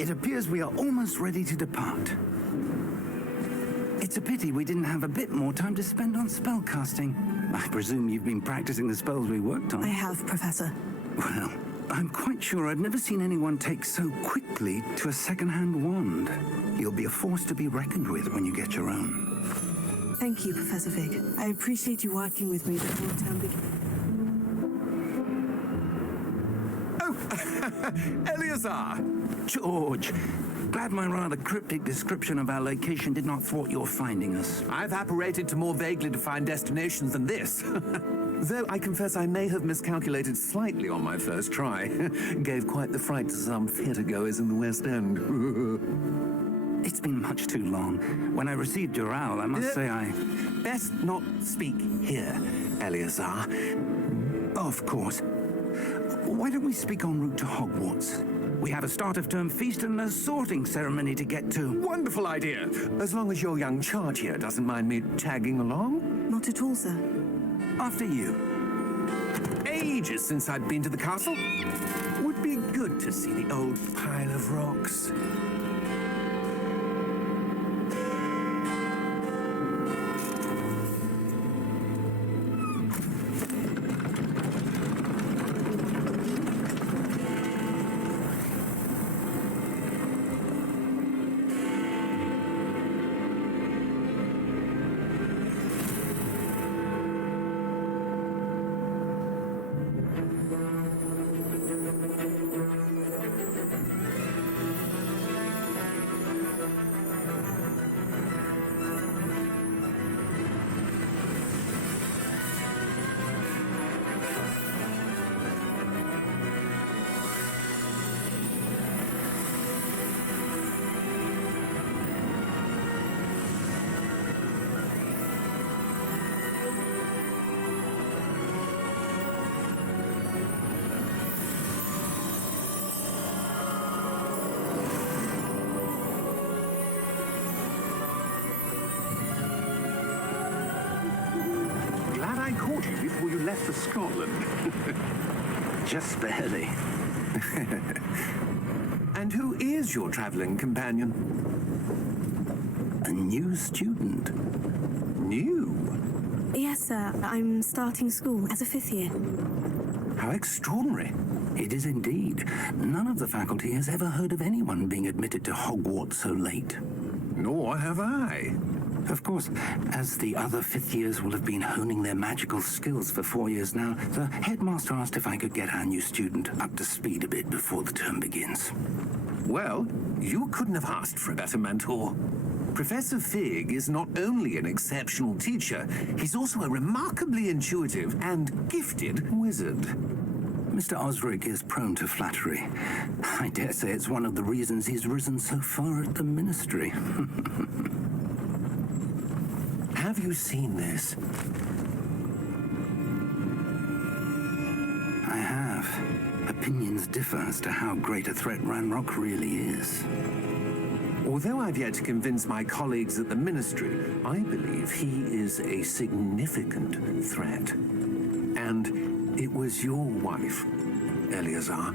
It appears we are almost ready to depart. It's a pity we didn't have a bit more time to spend on spellcasting. I presume you've been practicing the spells we worked on. I have, Professor. Well, I'm quite sure I've never seen anyone take so quickly to a second-hand wand. You'll be a force to be reckoned with when you get your own. Thank you, Professor Fig. I appreciate you working with me before the term begins. Eleazar! George, glad my rather cryptic description of our location did not thwart your finding us. I've apparated to more vaguely defined destinations than this. Though I confess I may have miscalculated slightly on my first try. Gave quite the fright to some theatre-goers in the West End. It's been much too long. When I received your owl, I must say I... Best not speak here, Eleazar. Of course. Why don't we speak en route to Hogwarts? We have a start-of-term feast and a sorting ceremony to get to. Wonderful idea! As long as your young charge here doesn't mind me tagging along. Not at all, sir. After you. Ages since I'd been to the castle. Would be good to see the old pile of rocks. Before you left for Scotland. Just barely. And who is your traveling companion? A new student. New? Yes, sir. I'm starting school as a 5th year. How extraordinary. It is indeed. None of the faculty has ever heard of anyone being admitted to Hogwarts so late. Nor have I. Of course, as the other 5th years will have been honing their magical skills for 4 years now, the headmaster asked if I could get our new student up to speed a bit before the term begins. Well, you couldn't have asked for a better mentor. Professor Fig is not only an exceptional teacher, he's also a remarkably intuitive and gifted wizard. Mr. Osric is prone to flattery. I dare say it's one of the reasons he's risen so far at the ministry. Have you seen this? I have. Opinions differ as to how great a threat Ranrock really is. Although I've yet to convince my colleagues at the ministry, I believe he is a significant threat. And it was your wife, Eleazar,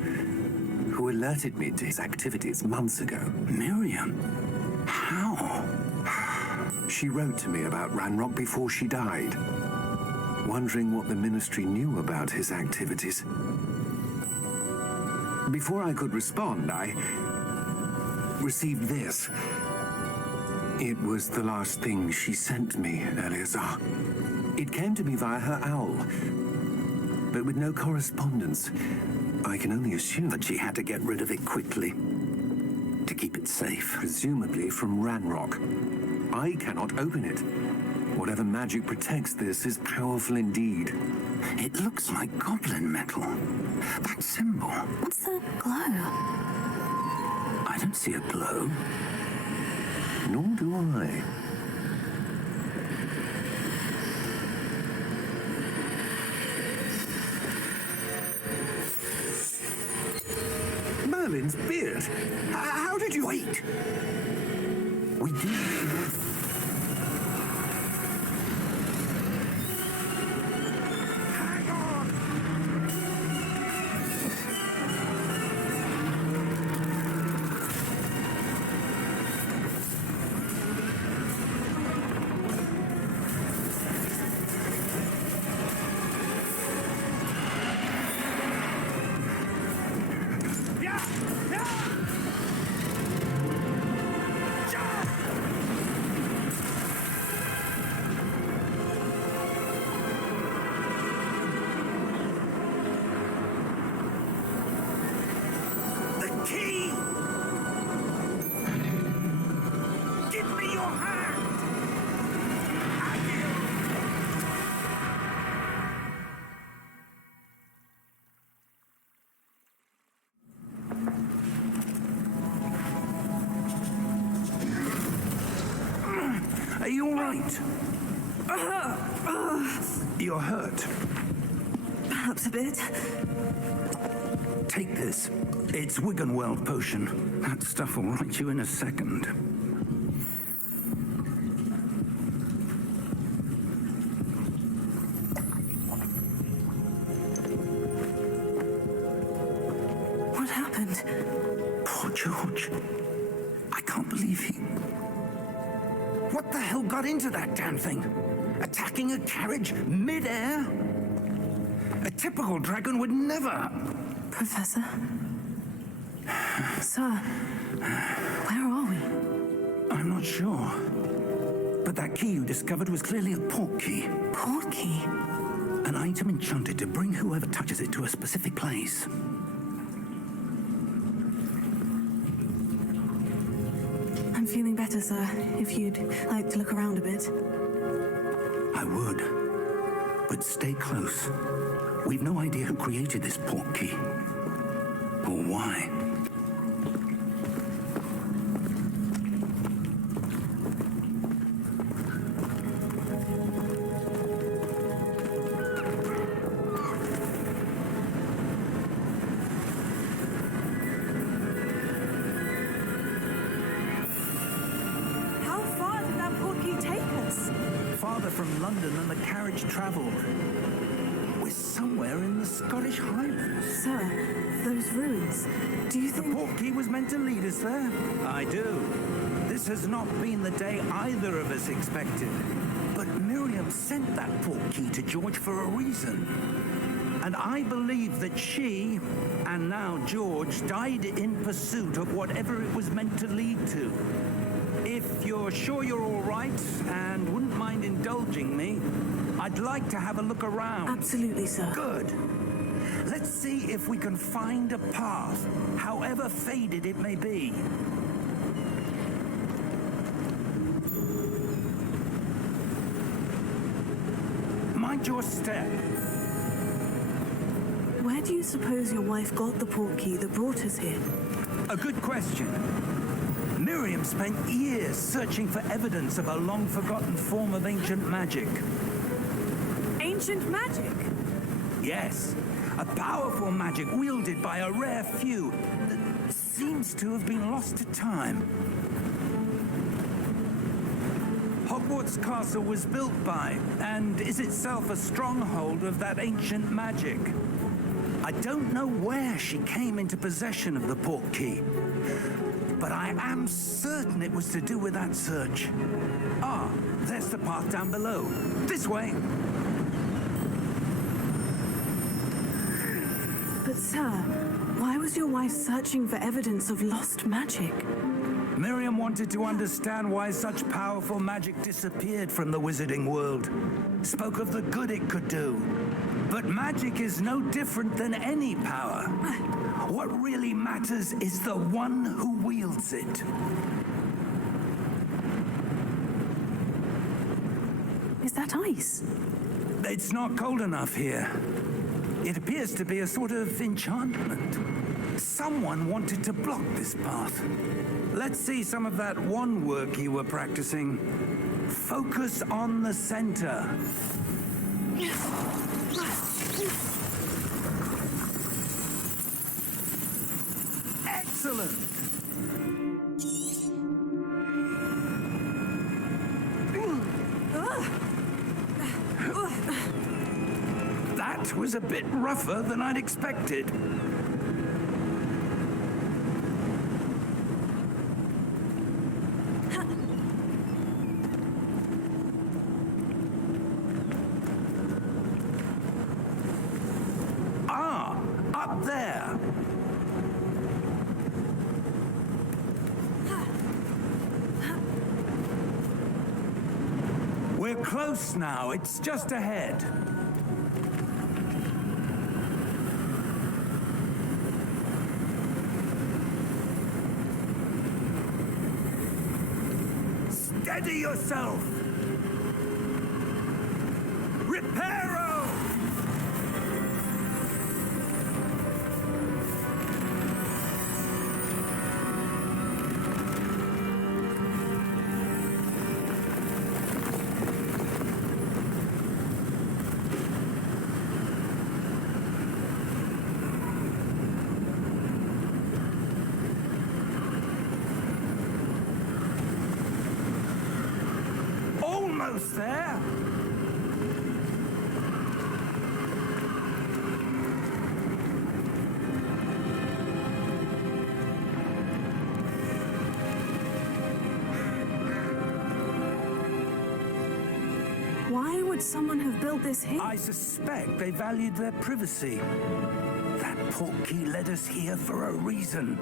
who alerted me to his activities months ago. Miriam? How? She wrote to me about Ranrock before she died, wondering what the ministry knew about his activities. Before I could respond, I received this. It was the last thing she sent me, Eleazar. It came to me via her owl, but with no correspondence. I can only assume that she had to get rid of it quickly to keep it safe. Presumably from Ranrock. I cannot open it. Whatever magic protects this is powerful indeed. It looks like goblin metal. That symbol. What's the glow? I don't see a glow. Nor do I. Merlin's beard. How did you... Wait! We do... Hang on! Are you all right? You're hurt. Perhaps a bit. Take this. It's Wiggenweld potion. That stuff will right you in a second. What happened? Poor George. I can't believe he... What the hell got into that damn thing? Attacking a carriage mid-air? A typical dragon would never... Professor? Sir, where are we? I'm not sure. But that key you discovered was clearly a port key. Port key? An item enchanted to bring whoever touches it to a specific place. I'm feeling better, sir. If you'd like to look around a bit. I would. But stay close. We've no idea who created this port key. Or why. How far did that port key take us? Farther from London than the carriage travelled. We're somewhere in the Scottish Highlands. Sir, those ruins. Do you The think... port key was meant to lead us there. I do. This has not been the day either of us expected. But Miriam sent that port key to George for a reason. And I believe that she, and now George, died in pursuit of whatever it was meant to lead to. If you're sure you're all right and wouldn't mind indulging me, I'd like to have a look around. Absolutely, sir. Good. Let's see if we can find a path, however faded it may be. Mind your step. Where do you suppose your wife got the port key that brought us here? A good question. Miriam spent years searching for evidence of a long-forgotten form of ancient magic. Ancient magic? Yes, a powerful magic wielded by a rare few that seems to have been lost to time. Hogwarts Castle was built by, and is itself a stronghold of that ancient magic. I don't know where she came into possession of the port key, but I am certain it was to do with that search. Ah, there's the path down below. This way. But sir, why was your wife searching for evidence of lost magic? Miriam wanted to understand why such powerful magic disappeared from the wizarding world. Spoke of the good it could do. But magic is no different than any power. What really matters is the one who wields it. Is that ice? It's not cold enough here. It appears to be a sort of enchantment. Someone wanted to block this path. Let's see some of that wand work you were practicing. Focus on the center. Excellent! That was a bit rougher than I'd expected. Ah, up there. We're close now. It's just ahead. Steady yourself! Reparo! almost there. Why would someone have built this here? I suspect they valued their privacy. That portkey led us here for a reason.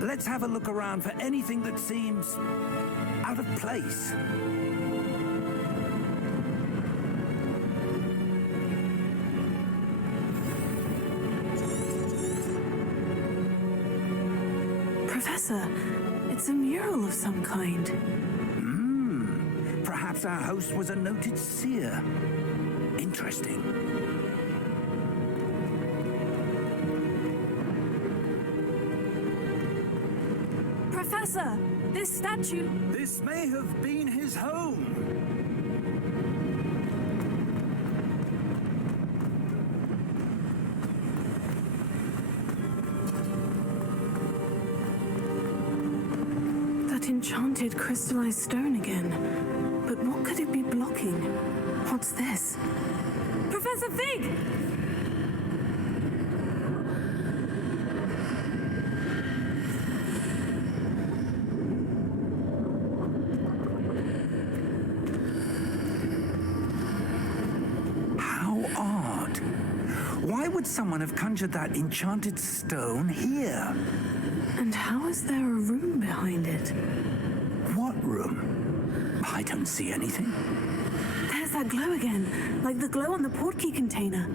Let's have a look around for anything that seems out of place. Professor, it's a mural of some kind. Perhaps our host was a noted seer. Interesting. Professor, this statue... This may have been his home. That enchanted crystallized stone again. But what could it be blocking? What's this? Professor Fig! How odd. Why would someone have conjured that enchanted stone here? And how is there a room behind it? What room? I don't see anything. There's that glow again, like the glow on the portkey container.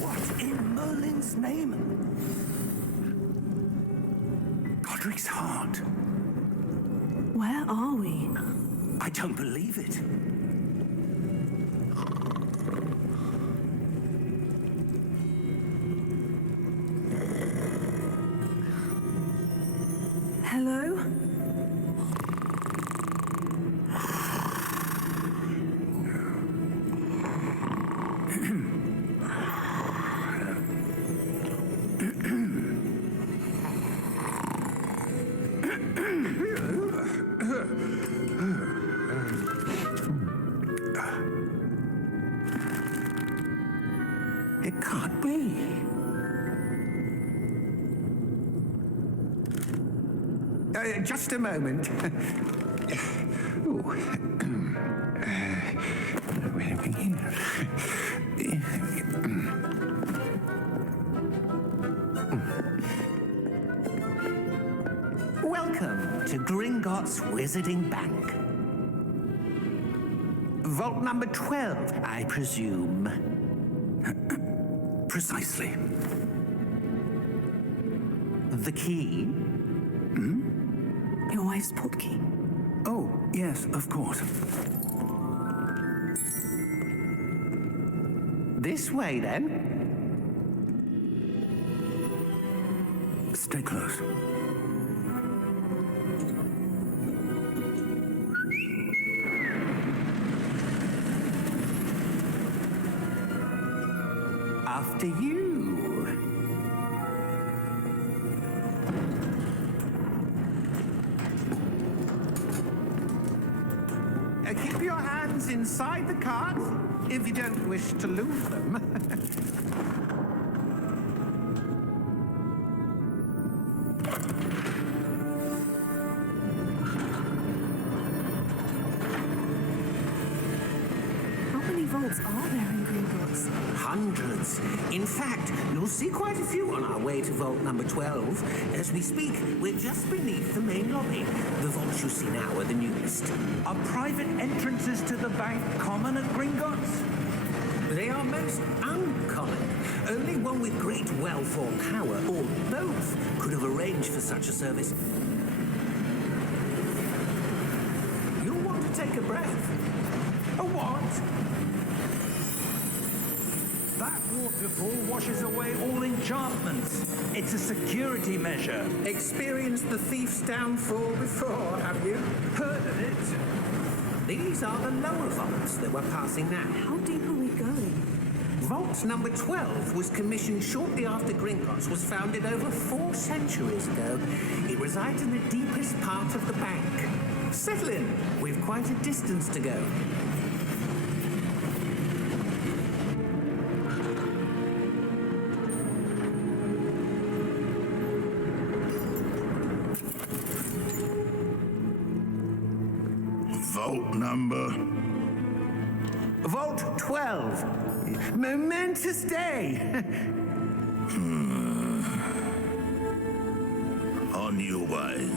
What in Merlin's name? Godric's heart. Where are we? I don't believe it. Hello? It can't be. Just a moment. Welcome to Gringotts Wizarding Bank. Vault number 12, I presume. Precisely. The key? Your wife's portkey. Oh, yes, of course. This way, then. Stay close. After you. Keep your hands inside the cart if you don't wish to lose them. How many vaults are there in Gringotts? Hundreds. In fact, you'll see quite a few on our way to vault number 12. As we speak, we're just beneath the main lobby. The vaults you see now are the newest. Are private entrances to the bank common at Gringotts? They are most uncommon. Only one with great wealth or power, or both, could have arranged for such a service. You'll want to take a breath. A what? That waterfall washes away all enchantments. It's a security measure. Experienced the thief's downfall before, have you? Heard of it? These are the lower vaults that we're passing now. How deep are we going? Vault number 12 was commissioned shortly after Gringotts was founded over 4 centuries ago. It resides in the deepest part of the bank. Settle in. We've quite a distance to go. Vault number? Vault 12. Momentous day. On your way.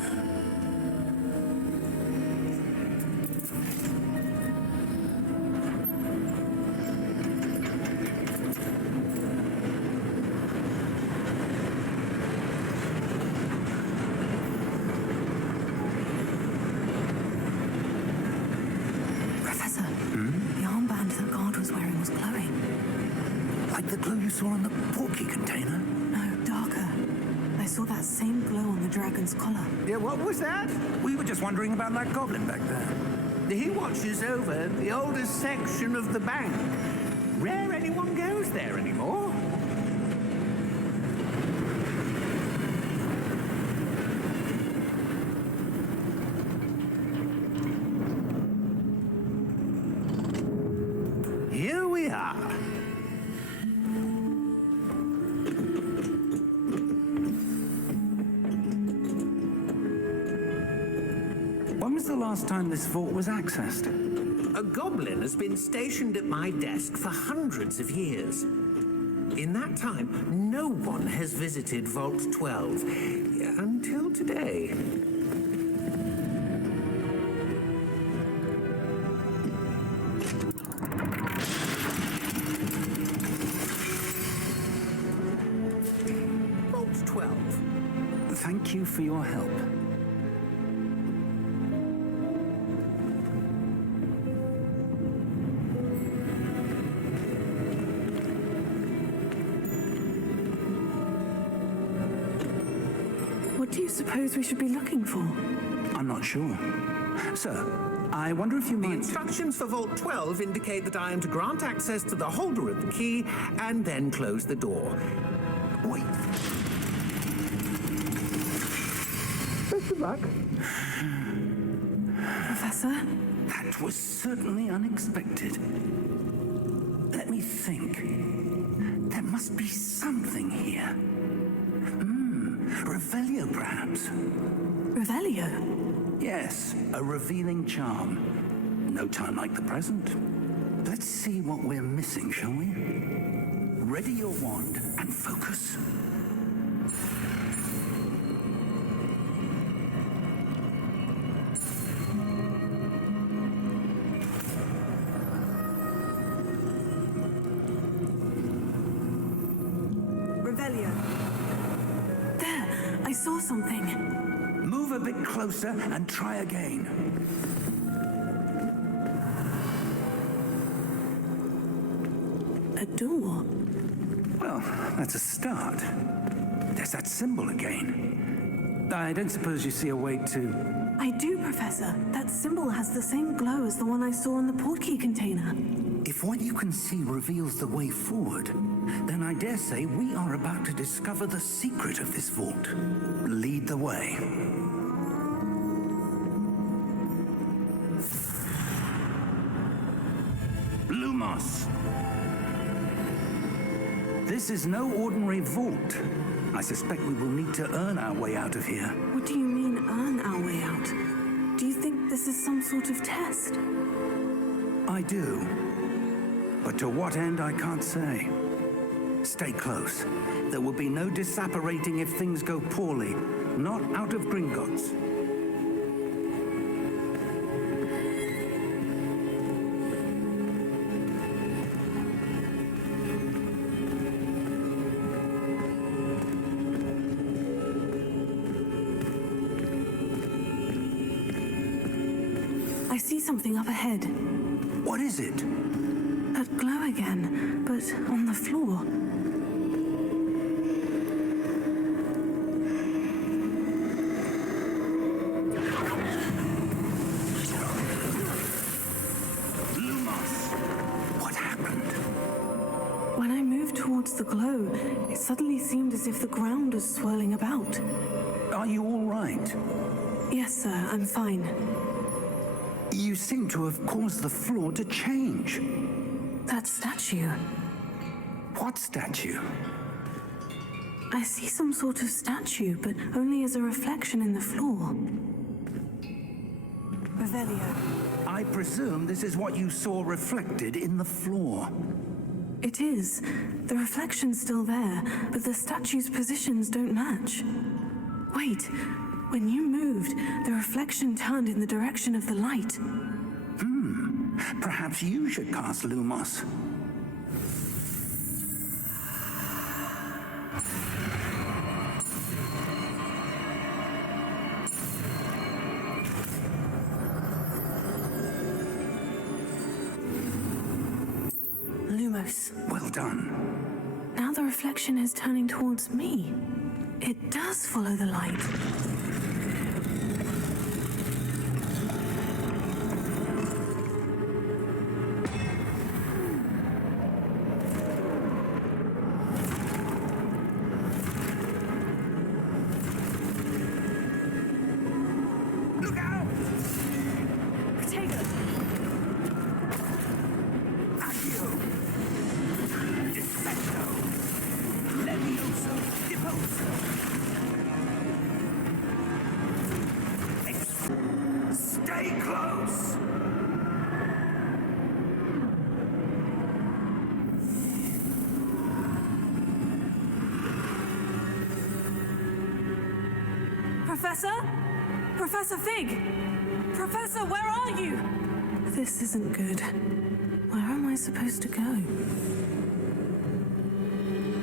Professor, the armband the guard was wearing was glowing. Like the glow you saw in the portkey container? No, darker. I saw that same glow on the dragon's collar. Yeah, what was that? We were just wondering about that goblin back there. He watches over the oldest section of the bank. Rare anyone goes there anymore. Here we are. When was the last time this vault was accessed? A goblin has been stationed at my desk for hundreds of years. In that time, no one has visited Vault 12 until today. Vault 12. Thank you for your help. What do you suppose we should be looking for? I'm not sure. Sir, I wonder if you The might... instructions for Vault 12 indicate that I am to grant access to the holder of the key and then close the door. Wait. Best of luck. Professor? That was certainly unexpected. Let me think. There must be something here. Revelio, perhaps. Revelio? Yes, a revealing charm. No time like the present. Let's see what we're missing, shall we? Ready your wand and focus. Revelio. There, I saw something. Move a bit closer and try again. A door. Well, that's a start. There's that symbol again. I don't suppose you see a way to... I do, Professor. That symbol has the same glow as the one I saw in the portkey container. If what you can see reveals the way forward, then I dare say we are about to discover the secret of this vault. Lead the way. Lumos! This is no ordinary vault. I suspect we will need to earn our way out of here. What do you mean, earn our way out? Do you think this is some sort of test? I do. But to what end, I can't say. Stay close. There will be no disapparating if things go poorly. Not out of Gringotts. I see something up ahead. What is it? That glow again, but on the floor. Lumos! What happened? When I towards the glow, it suddenly seemed as if the ground was swirling about. Are you all right? Yes, sir, I'm fine. You seem to have caused the floor to change. That statue. What statue? I see some sort of statue, but only as a reflection in the floor. Revelio. I presume this is what you saw reflected in the floor. It is. The reflection's still there, but the statue's positions don't match. Wait, when you moved, the reflection turned in the direction of the light. Perhaps you should cast Lumos. Lumos. Well done. Now the reflection is turning towards me. It does follow the light. Look out! Potato! Accio! Defecto! Levioso! Deposo! Stay close! Professor? Professor Fig! Professor, where are you? This isn't good. Where am I supposed to go?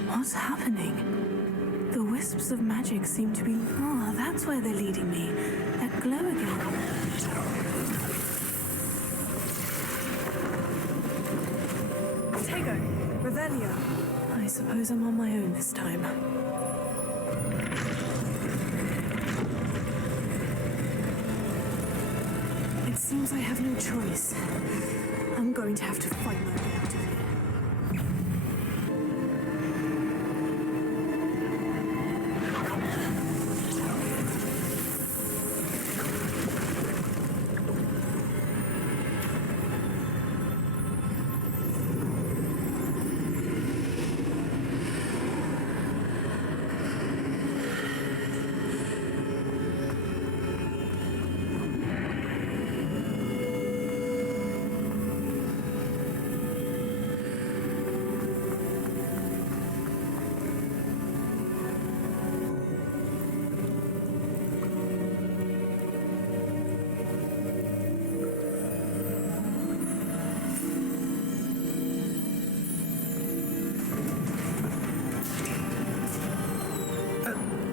What's happening? The wisps of magic seem to be... Oh, that's where they're leading me. That glow again. Tego! Revelio! I suppose I'm on my own this time. It seems I have no choice. I'm going to have to fight my way out of here.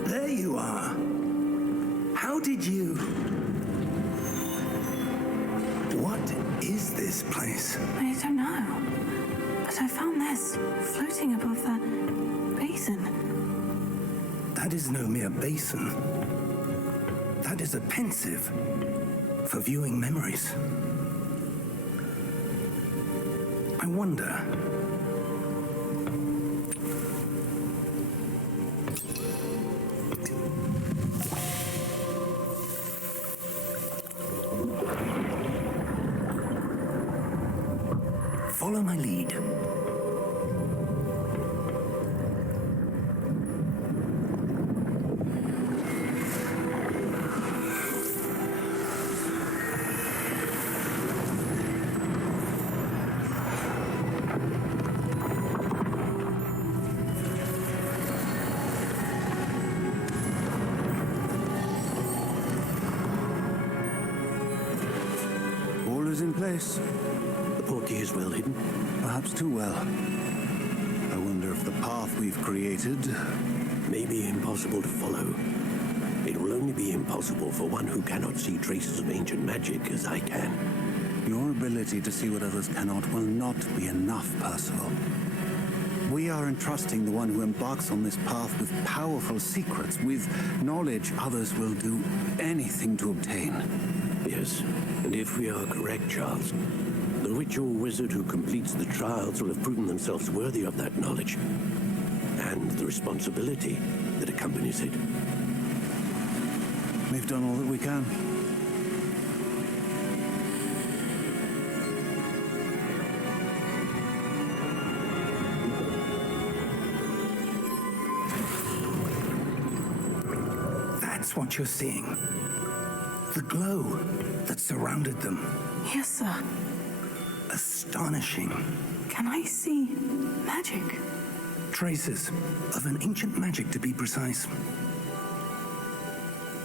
There you are. How did you... What is this place? I don't know. But I found this floating above that basin. That is no mere basin. That is a pensive for viewing memories. I wonder... Follow my lead. All is in place. The portkey is well hidden. Perhaps too well. I wonder if the path we've created... May be impossible to follow. It will only be impossible for one who cannot see traces of ancient magic as I can. Your ability to see what others cannot will not be enough, Percival. We are entrusting the one who embarks on this path with powerful secrets, with knowledge others will do anything to obtain. Yes, and if we are correct, Charles, the witch mature wizard who completes the trials will have proven themselves worthy of that knowledge and the responsibility that accompanies it. We've done all that we can. That's what you're seeing. The glow that surrounded them. Yes, sir. Astonishing. Can I see magic? Traces of an ancient magic, to be precise.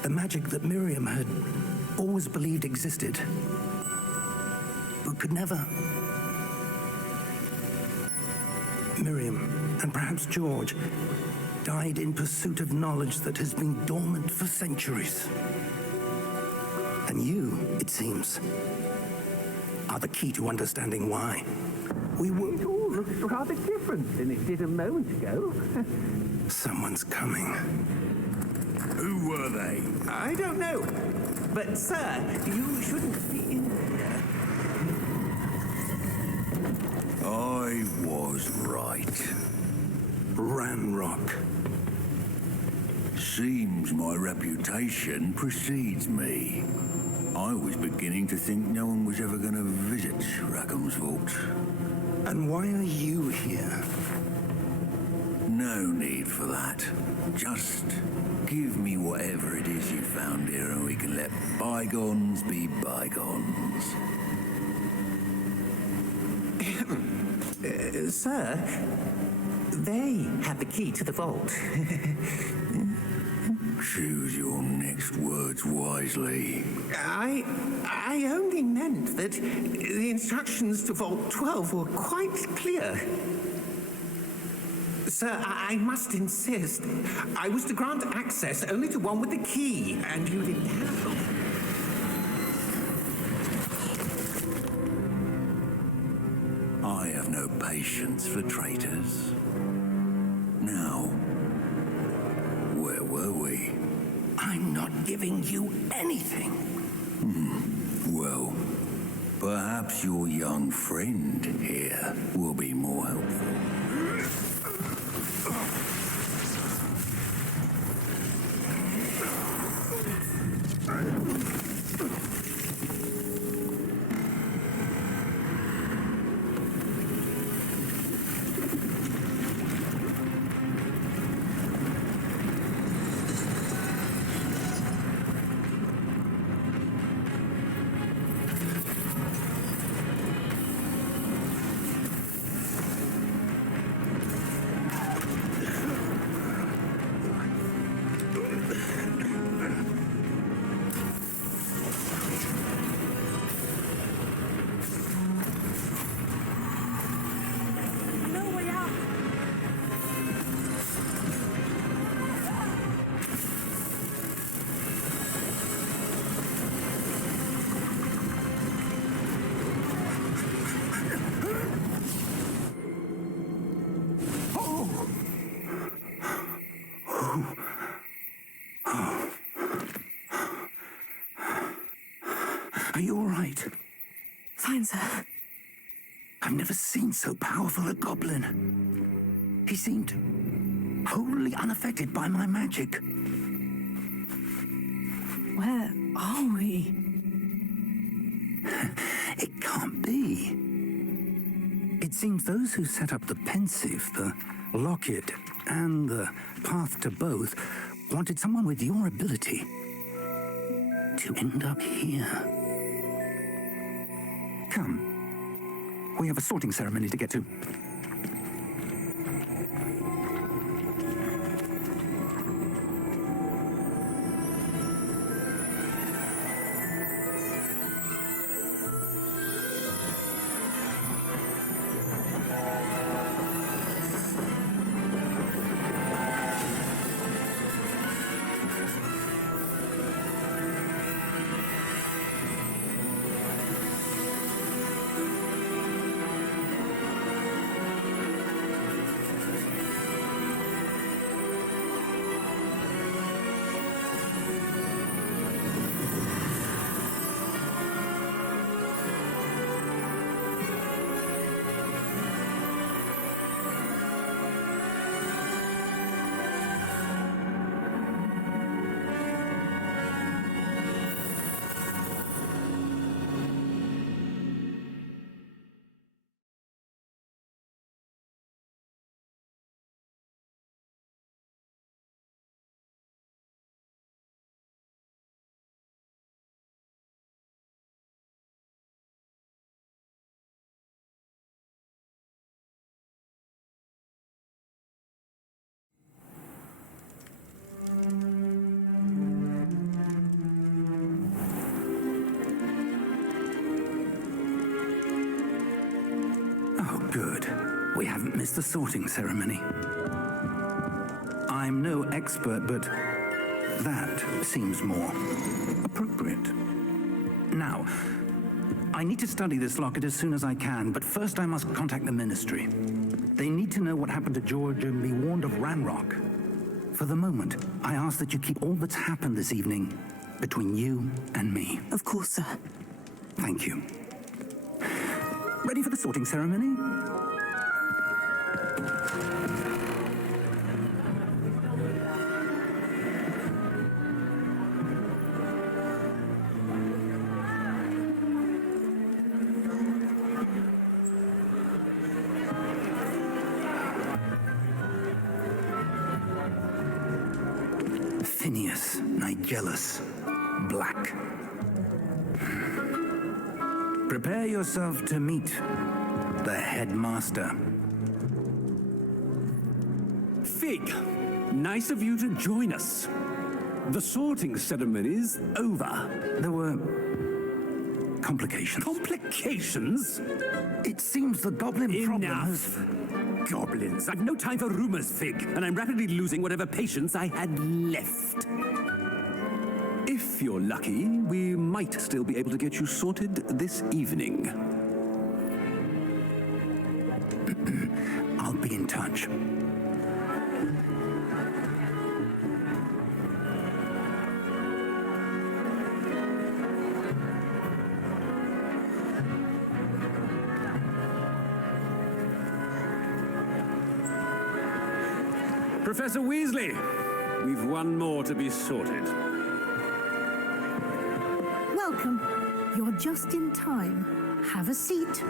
The magic that Miriam had always believed existed, but could never. Miriam, and perhaps George, died in pursuit of knowledge that has been dormant for centuries. And you, it seems, are the key to understanding why. It all looks rather different than it did a moment ago. Someone's coming. Who were they? I don't know. But, sir, you shouldn't be in here. I was right. Ranrock. Seems my reputation precedes me. I was beginning to think no one was ever going to visit Rackham's vault. And why are you here? No need for that. Just give me whatever it is you found here and we can let bygones be bygones. Sir, they had the key to the vault. Choose your next words wisely. I only meant that the instructions to Vault 12 were quite clear. Sir, I must insist. I was to grant access only to one with the key, and you didn't have them. I have no patience for traitors. Now, where were we? I'm not giving you anything. Well, perhaps your young friend here will be more helpful. Are you all right? Fine, sir. I've never seen so powerful a goblin. He seemed wholly unaffected by my magic. Where are we? It can't be. It seems those who set up the pensive, the locket, and the path to both wanted someone with your ability to end up here. Come. We have a sorting ceremony to get to. We haven't missed the sorting ceremony. I'm no expert, but that seems more appropriate. Now, I need to study this locket as soon as I can, but first I must contact the Ministry. They need to know what happened to George and be warned of Ranrock. For the moment, I ask that you keep all that's happened this evening between you and me. Of course, sir. Thank you. Ready for the sorting ceremony? Phineas Nigellus Black. Prepare yourself to meet the headmaster. Fig, nice of you to join us. The sorting ceremony's over. There were complications. Complications? It seems the goblin problem has... Enough. Goblins. I've no time for rumors, Fig, and I'm rapidly losing whatever patience I had left. If you're lucky, we might still be able to get you sorted this evening. I'll be in touch. Professor Weasley, we've one more to be sorted. Welcome. You're just in time. Have a seat.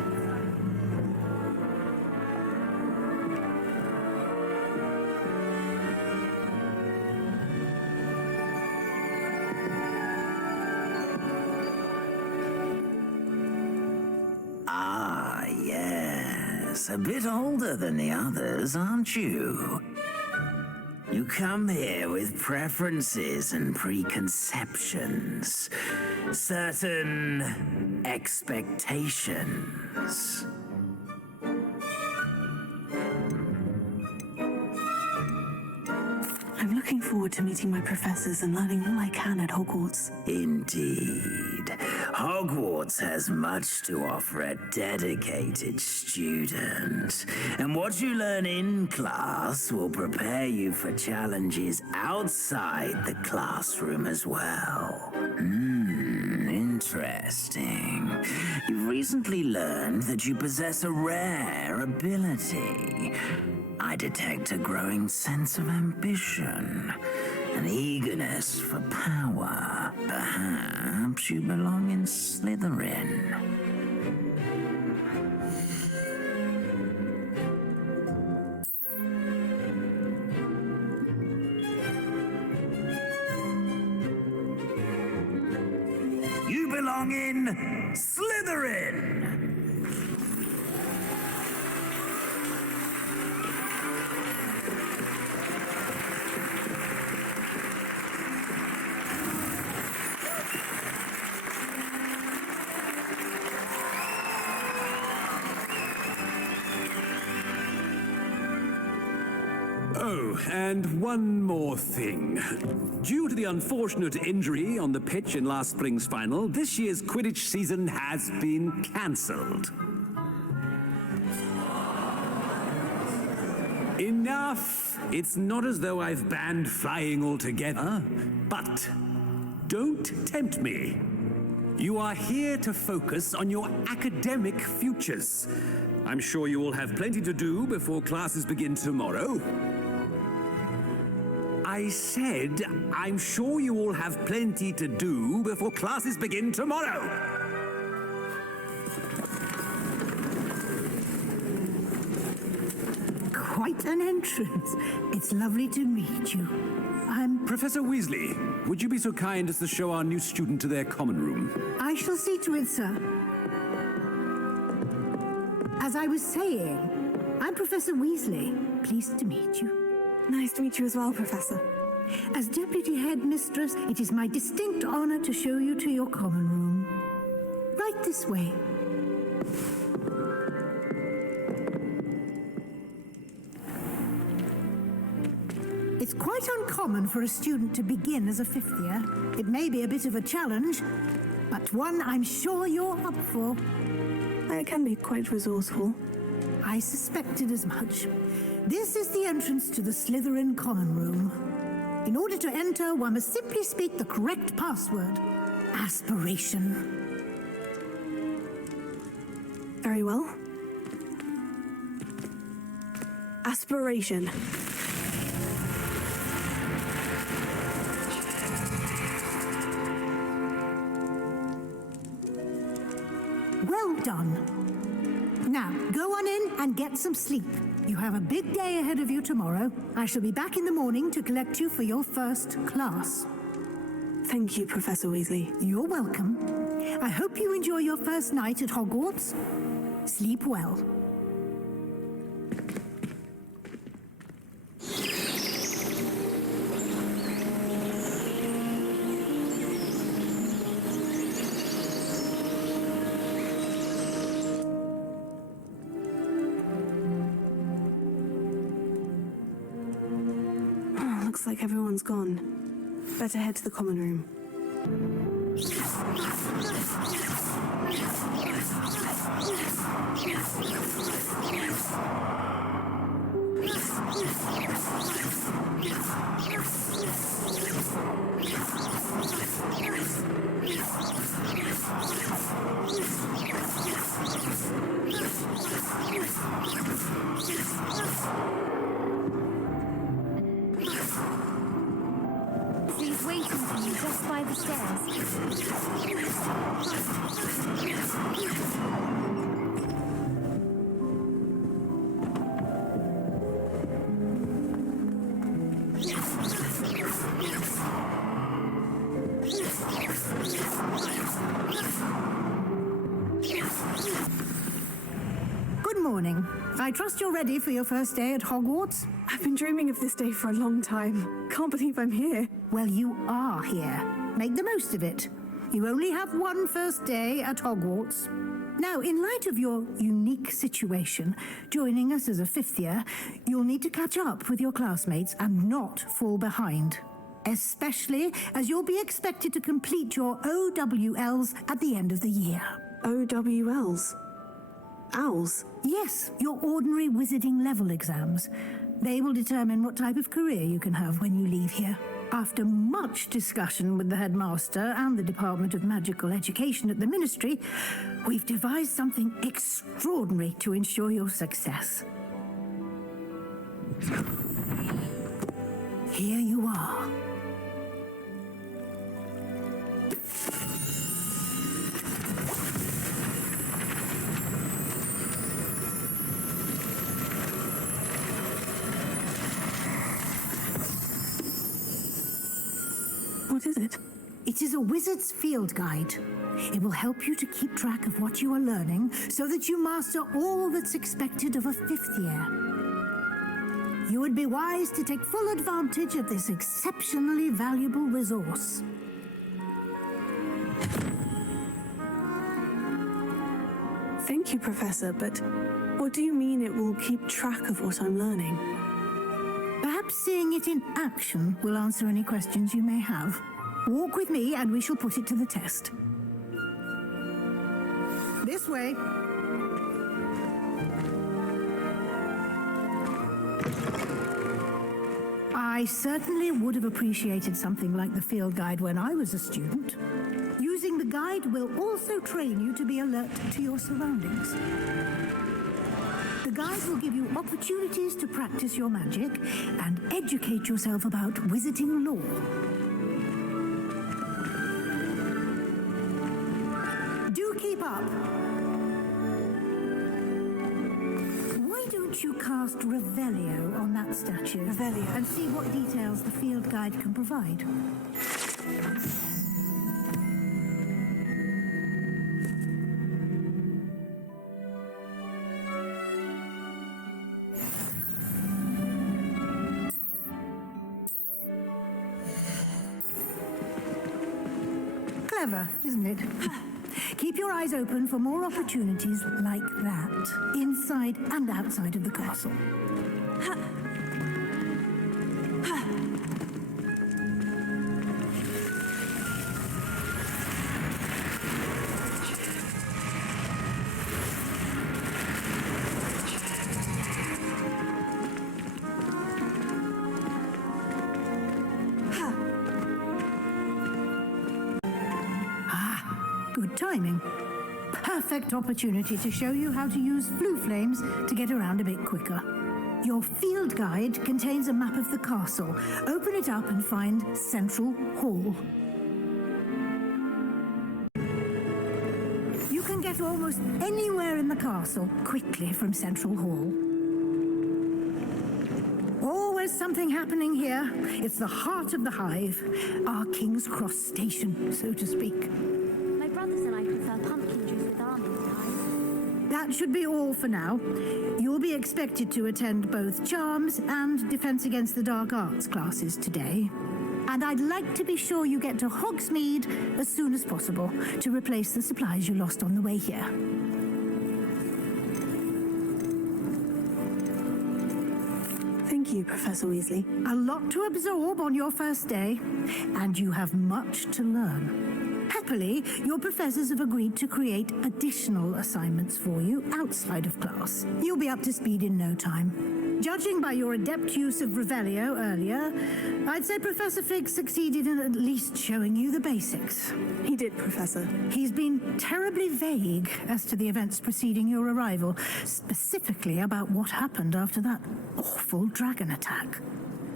Ah, yes. A bit older than the others, aren't you? You come here with preferences and preconceptions, certain expectations. I'm looking forward to meeting my professors and learning all I can at Hogwarts. Indeed. Hogwarts has much to offer a dedicated student. And what you learn in class will prepare you for challenges outside the classroom as well. Interesting. You've recently learned that you possess a rare ability. I detect a growing sense of ambition, an eagerness for power. Perhaps you belong in Slytherin. You belong in Slytherin! Oh, and one more thing. Due to the unfortunate injury on the pitch in last spring's final, this year's Quidditch season has been cancelled. Enough! It's not as though I've banned flying altogether, but don't tempt me. You are here to focus on your academic futures. I'm sure you will have plenty to do before classes begin tomorrow. I said, I'm sure you all have plenty to do before classes begin tomorrow. Quite an entrance. It's lovely to meet you. I'm... Professor Weasley, would you be so kind as to show our new student to their common room? I shall see to it, sir. As I was saying, I'm Professor Weasley. Pleased to meet you. Nice to meet you as well, Professor. As Deputy Headmistress, it is my distinct honor to show you to your common room. Right this way. It's quite uncommon for a student to begin as a fifth year. It may be a bit of a challenge, but one I'm sure you're up for. I can be quite resourceful. I suspected as much. This is the entrance to the Slytherin Common Room. In order to enter, one must simply speak the correct password. Aspiration. Very well. Aspiration. Well done. Now, go on in and get some sleep. You have a big day ahead of you tomorrow. I shall be back in the morning to collect you for your first class. Thank you, Professor Weasley. You're welcome. I hope you enjoy your first night at Hogwarts. Sleep well. Looks like everyone's gone. Better head to the common room. He's waiting for you just by the stairs. Good morning. I trust you're ready for your first day at Hogwarts? I've been dreaming of this day for a long time. Can't believe I'm here. Well, you are here. Make the most of it. You only have one first day at Hogwarts. Now, in light of your unique situation, joining us as a fifth year, you'll need to catch up with your classmates and not fall behind. Especially as you'll be expected to complete your OWLs at the end of the year. OWLs? Owls? Yes, your ordinary wizarding level exams. They will determine what type of career you can have when you leave here. After much discussion with the headmaster and the Department of Magical Education at the Ministry, we've devised something extraordinary to ensure your success. Here you are. What is it? It is a wizard's field guide. It will help you to keep track of what you are learning so that you master all that's expected of a fifth year. You would be wise to take full advantage of this exceptionally valuable resource. Thank you, Professor, but what do you mean it will keep track of what I'm learning? Perhaps seeing it in action will answer any questions you may have. Walk with me and we shall put it to the test. This way. I certainly would have appreciated something like the field guide when I was a student. Using the guide will also train you to be alert to your surroundings. The guide will give you opportunities to practice your magic and educate yourself about wizarding lore. Do keep up. Why don't you cast Revelio on that statue? Revelio. And see what details the field guide can provide. Clever, isn't it? Keep your eyes open for more opportunities like that, inside and outside of the castle. timing. Perfect opportunity to show you how to use flue flames to get around a bit quicker. Your field guide contains a map of the castle. Open it up and find Central Hall. You can get almost anywhere in the castle quickly from Central Hall. Always something happening here. It's the heart of the hive, our King's Cross station, so to speak. My brothers and I prefer pumpkin juice with almond pie. That should be all for now. You'll be expected to attend both Charms and Defense Against the Dark Arts classes today. And I'd like to be sure you get to Hogsmeade as soon as possible to replace the supplies you lost on the way here. Thank you, Professor Weasley. A lot to absorb on your first day, and you have much to learn. Happily, your professors have agreed to create additional assignments for you outside of class. You'll be up to speed in no time. Judging by your adept use of Revelio earlier, I'd say Professor Fig succeeded in at least showing you the basics. He did, Professor. He's been terribly vague as to the events preceding your arrival, specifically about what happened after that awful dragon attack.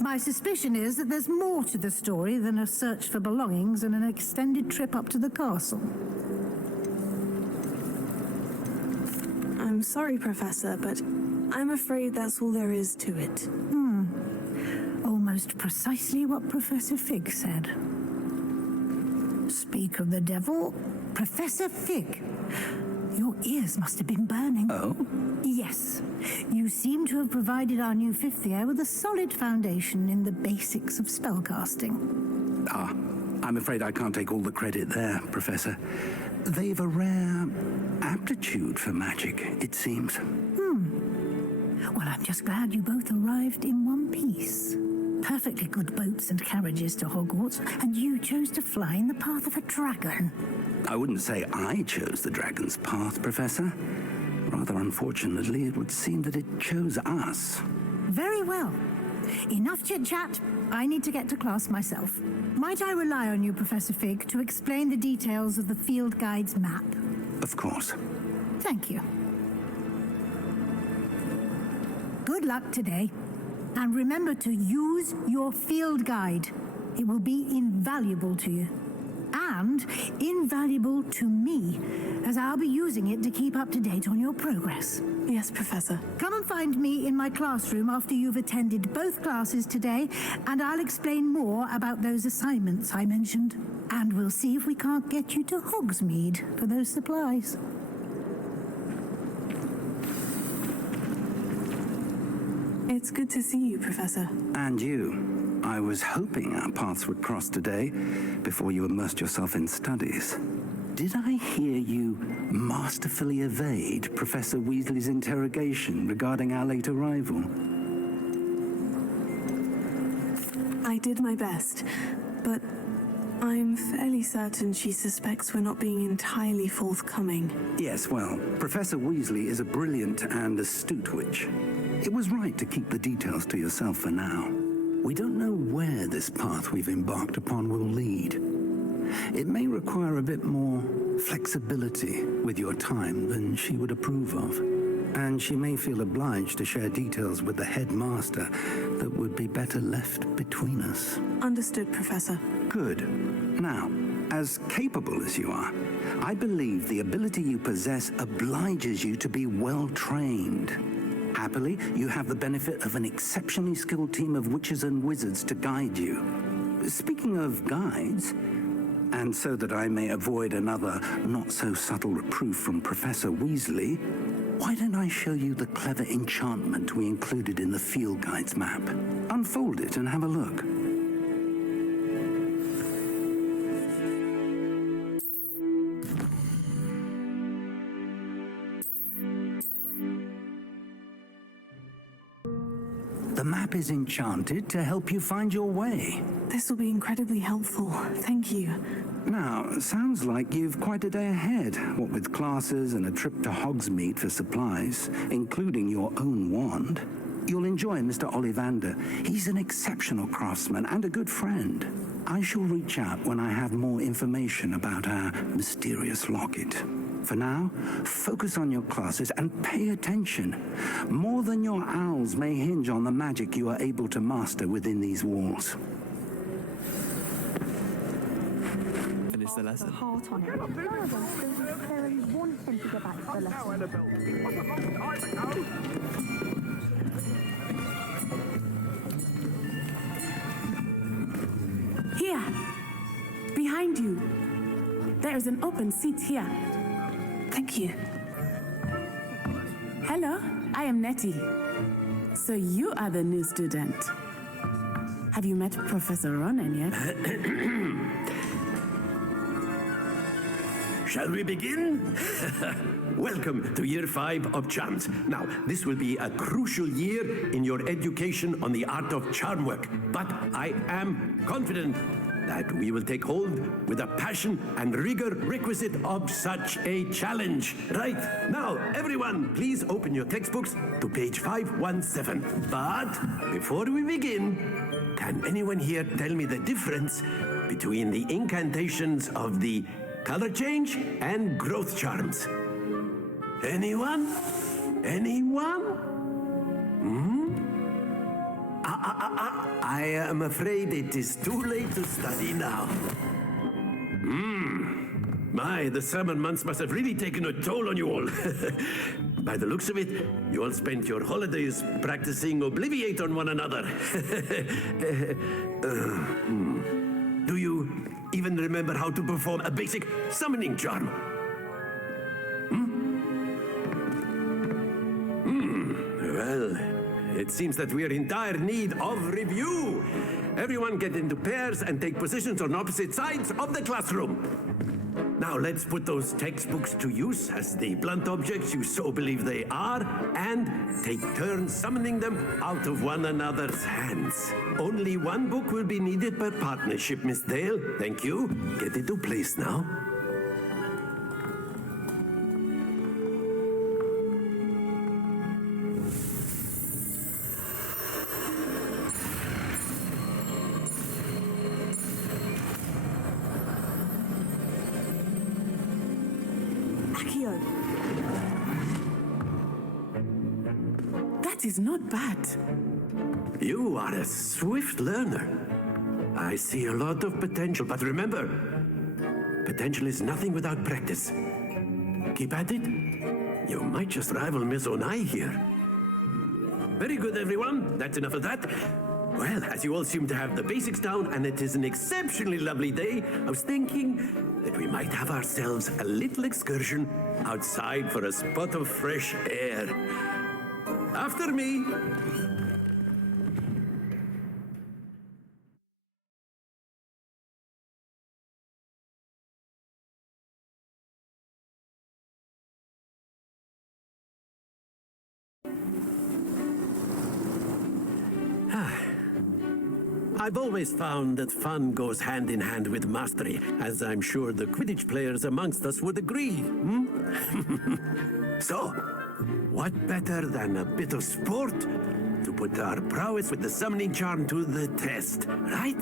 My suspicion is that there's more to the story than a search for belongings and an extended trip up to the castle. I'm sorry, Professor, but I'm afraid that's all there is to it. Almost precisely what Professor Fig said. Speak of the devil, Professor Fig. Your ears must have been burning. Oh? Yes. You seem to have provided our new fifth year with a solid foundation in the basics of spellcasting. Ah, I'm afraid I can't take all the credit there, Professor. They've a rare aptitude for magic, it seems. Well, I'm just glad you both arrived in one piece. Perfectly good boats and carriages to Hogwarts, and you chose to fly in the path of a dragon. I wouldn't say I chose the dragon's path, Professor. Rather unfortunately, it would seem that it chose us. Very well. Enough chit-chat. I need to get to class myself. Might I rely on you, Professor Fig, to explain the details of the field guide's map? Of course. Thank you. Good luck today. And remember to use your field guide. It will be invaluable to you. And invaluable to me, as I'll be using it to keep up to date on your progress. Yes, Professor. Come and find me in my classroom after you've attended both classes today, and I'll explain more about those assignments I mentioned. And we'll see if we can't get you to Hogsmeade for those supplies. It's good to see you, Professor. And you. I was hoping our paths would cross today before you immersed yourself in studies. Did I hear you masterfully evade Professor Weasley's interrogation regarding our late arrival? I did my best, but I'm fairly certain she suspects we're not being entirely forthcoming. Yes, well, Professor Weasley is a brilliant and astute witch. It was right to keep the details to yourself for now. We don't know where this path we've embarked upon will lead. It may require a bit more flexibility with your time than she would approve of. And she may feel obliged to share details with the headmaster that would be better left between us. Understood, Professor. Good. Now, as capable as you are, I believe the ability you possess obliges you to be well trained. Happily, you have the benefit of an exceptionally skilled team of witches and wizards to guide you. Speaking of guides, and so that I may avoid another not-so-subtle reproof from Professor Weasley, why don't I show you the clever enchantment we included in the field guide's map? Unfold it and have a look. The map is enchanted to help you find your way. This will be incredibly helpful. Thank you. Now, sounds like you've quite a day ahead, what with classes and a trip to Hogsmeade for supplies, including your own wand. You'll enjoy Mr. Ollivander. He's an exceptional craftsman and a good friend. I shall reach out when I have more information about our mysterious locket. For now, focus on your classes and pay attention. More than your owls may hinge on the magic you are able to master within these walls. Finish the lesson. Heart on it. None of us feels necessarily wanting to go back to the lesson. Here, behind you. There is an open seat here. Thank you. Hello, I am Nettie. So you are the new student. Have you met Professor Ronan yet? Shall we begin? Welcome to Year 5 of Charms. Now, this will be a crucial year in your education on the art of charm work. But I am confident that we will take hold with the passion and rigor requisite of such a challenge. Right, now, everyone, please open your textbooks to page 517. But before we begin, can anyone here tell me the difference between the incantations of the color change and growth charms? Anyone? Anyone? I am afraid it is too late to study now. My, the summer months must have really taken a toll on you all. By the looks of it, you all spent your holidays practicing Obliviate on one another. Do you even remember how to perform a basic summoning charm? Well, it seems that we are in dire need of review. Everyone get into pairs and take positions on opposite sides of the classroom. Now let's put those textbooks to use as the blunt objects you so believe they are, and take turns summoning them out of one another's hands. Only one book will be needed per partnership, Miss Dale. Thank you. Get into place now. That is not bad. You are a swift learner. I see a lot of potential, but remember, potential is nothing without practice. Keep at it. You might just rival Miss Onai here. Very good, everyone. That's enough of that. Well, as you all seem to have the basics down, and it is an exceptionally lovely day, I was thinking that we might have ourselves a little excursion outside for a spot of fresh air. After me. I've always found that fun goes hand in hand with mastery, as I'm sure the Quidditch players amongst us would agree. So, what better than a bit of sport to put our prowess with the summoning charm to the test, right?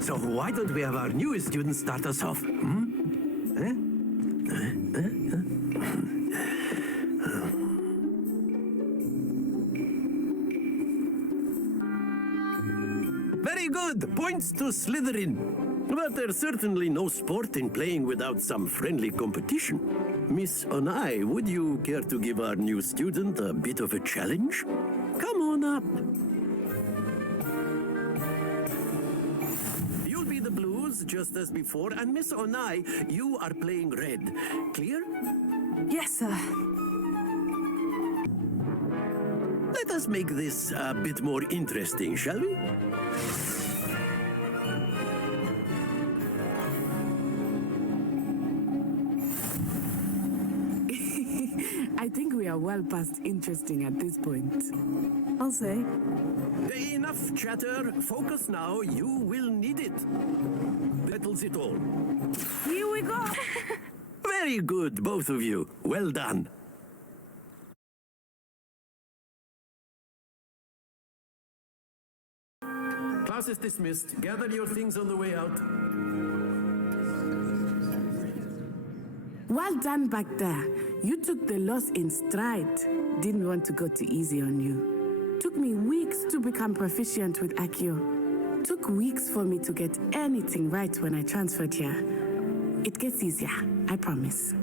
So why don't we have our newest student start us off? Very good. Points to Slytherin. But there's certainly no sport in playing without some friendly competition. Miss Onai, would you care to give our new student a bit of a challenge? Come on up. You'll be the blues, just as before, and Miss Onai, you are playing red. Clear? Yes, sir. Let us make this a bit more interesting, shall we? I think we are well past interesting at this point. I'll say. Enough chatter. Focus now. You will need it. Settles it all. Here we go! Very good, both of you. Well done. Class is dismissed. Gather your things on the way out. Well done back there. You took the loss in stride. Didn't want to go too easy on you. Took me weeks to become proficient with Accio. Took weeks for me to get anything right when I transferred here. It gets easier, I promise.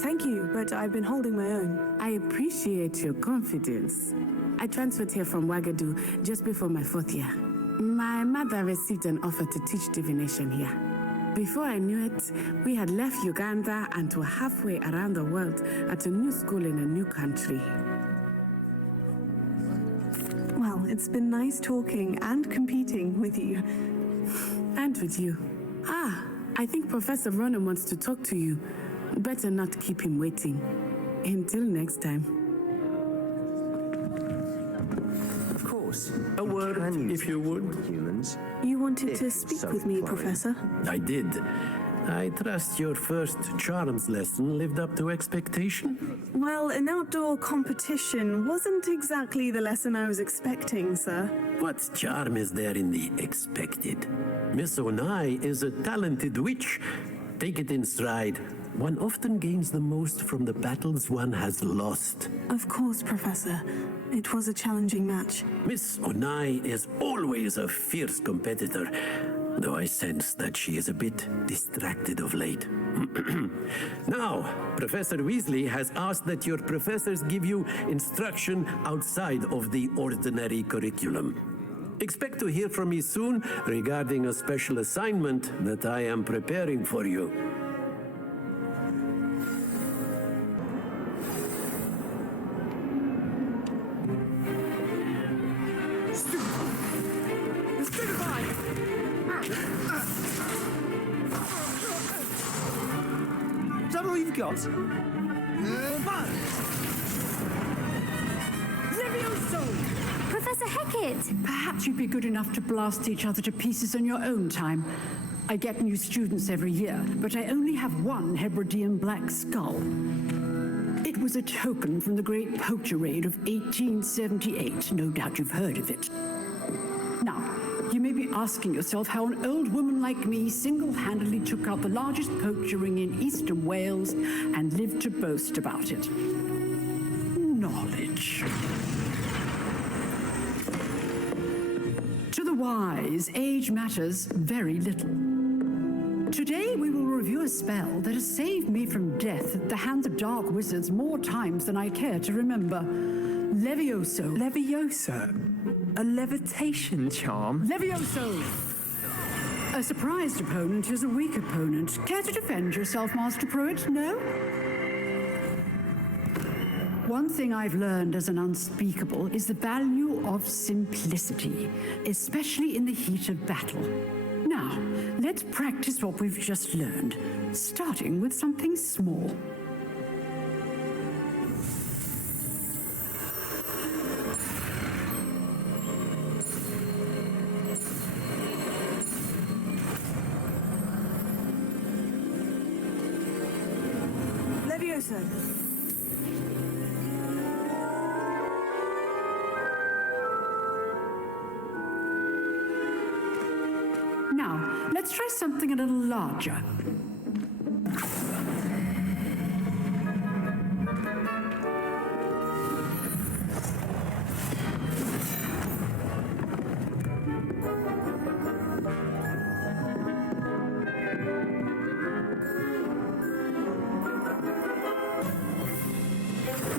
Thank you, but I've been holding my own. I appreciate your confidence. I transferred here from Ouagadougou just before my 4th year. My mother received an offer to teach divination here. Before I knew it, we had left Uganda and were halfway around the world at a new school in a new country. Well, it's been nice talking and competing with you. And with you. I think Professor Ronan wants to talk to you. Better not keep him waiting. Until next time. Of course. A word, if you would. Humans. You wanted to speak with me, Professor? I did. I trust your first charms lesson lived up to expectation? Well, an outdoor competition wasn't exactly the lesson I was expecting, sir. What charm is there in the expected? Miss Onai is a talented witch. Take it in stride. One often gains the most from the battles one has lost. Of course, Professor. It was a challenging match. Miss Onai is always a fierce competitor, though I sense that she is a bit distracted of late. Now, Professor Weasley has asked that your professors give you instruction outside of the ordinary curriculum. Expect to hear from me soon regarding a special assignment that I am preparing for you. Is that all you've got? Professor Hecat! Perhaps you'd be good enough to blast each other to pieces on your own time. I get new students every year, but I only have one Hebridean black skull. It was a token from the Great Poacher Raid of 1878. No doubt you've heard of it. Now, you may be asking yourself how an old woman like me single-handedly took out the largest poacher ring in eastern Wales and lived to boast about it. Knowledge. To the wise, age matters very little. Today we will review a spell that has saved me from death at the hands of dark wizards more times than I care to remember. Levioso. Levioso? A levitation charm? Levioso! A surprised opponent is a weak opponent. Care to defend yourself, Master Pruitt? No? One thing I've learned as an unspeakable is the value of simplicity, especially in the heat of battle. Now, let's practice what we've just learned, starting with something small. Levioso. Now, let's try something a little larger.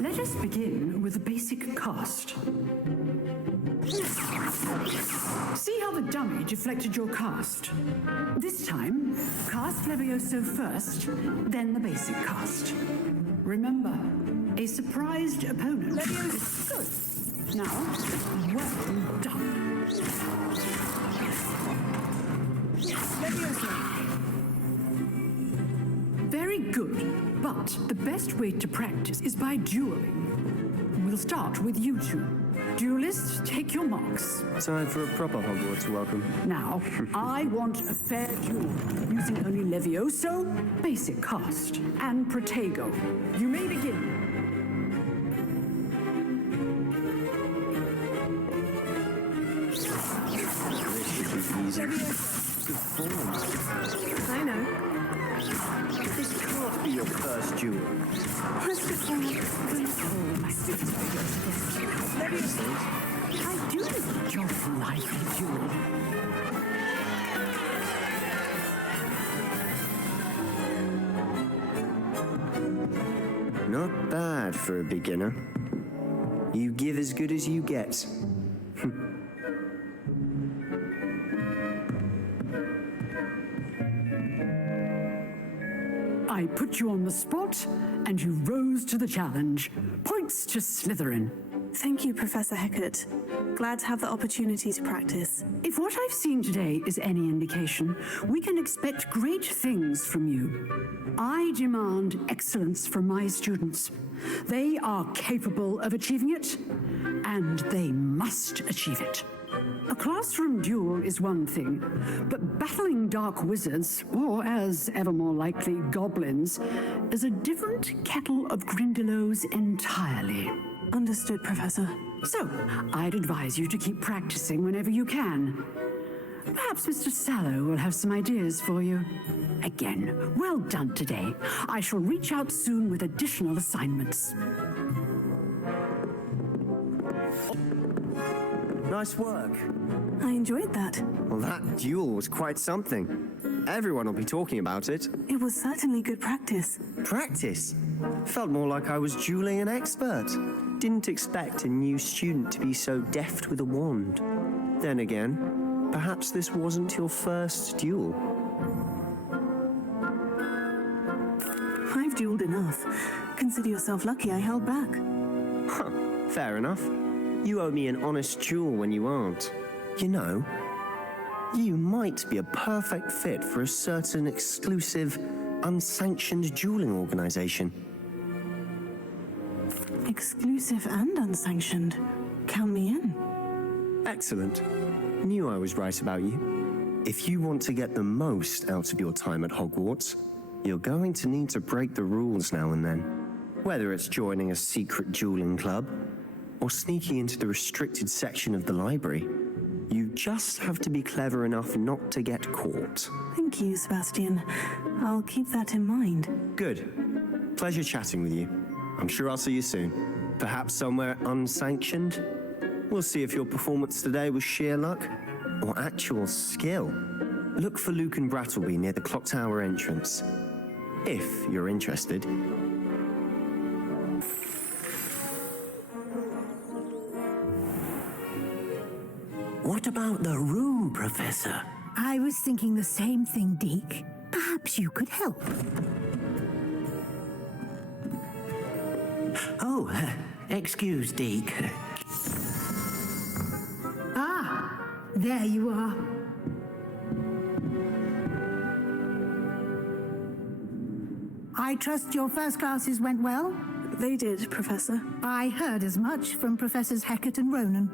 Let us begin with a basic cast. See how the dummy deflected your cast? This time, cast Levioso first, then the basic cast. Remember, a surprised opponent. Levioso. Good. Now, well done. Levioso. Very good. But the best way to practice is by dueling. We'll start with you two. Duelists, take your marks. Time for a proper Hogwarts welcome. Now, I want a fair duel, using only Levioso, basic cast, and Protego. You may begin. I know. This can't be your first duel. I do enjoy life duel. Not bad for a beginner. You give as good as you get. I put you on the spot, and you rose to the challenge. Points to Slytherin. Thank you, Professor Hecat. Glad to have the opportunity to practice. If what I've seen today is any indication, we can expect great things from you. I demand excellence from my students. They are capable of achieving it, and they must achieve it. A classroom duel is one thing, but battling dark wizards, or as ever more likely, goblins, is a different kettle of Grindylows entirely. Understood, Professor. So, I'd advise you to keep practicing whenever you can. Perhaps Mr. Sallow will have some ideas for you. Again, well done today. I shall reach out soon with additional assignments. Nice work. I enjoyed that. Well, that duel was quite something. Everyone will be talking about it. It was certainly good practice. Practice? Felt more like I was dueling an expert. Didn't expect a new student to be so deft with a wand. Then again, perhaps this wasn't your first duel. I've dueled enough. Consider yourself lucky I held back. Huh, fair enough. You owe me an honest duel when you aren't. You know, you might be a perfect fit for a certain exclusive, unsanctioned dueling organization. Exclusive and unsanctioned. Count me in. Excellent. Knew I was right about you. If you want to get the most out of your time at Hogwarts, you're going to need to break the rules now and then. Whether it's joining a secret dueling club, or sneaking into the restricted section of the library, you just have to be clever enough not to get caught. Thank you, Sebastian. I'll keep that in mind. Good. Pleasure chatting with you. I'm sure I'll see you soon. Perhaps somewhere unsanctioned? We'll see if your performance today was sheer luck or actual skill. Look for Luke and Brattleby near the clock tower entrance, if you're interested. What about the room, Professor? I was thinking the same thing, Deke. Perhaps you could help. Oh, excuse, Deke. Ah, there you are. I trust your first classes went well? They did, Professor. I heard as much from Professors Hecat and Ronan.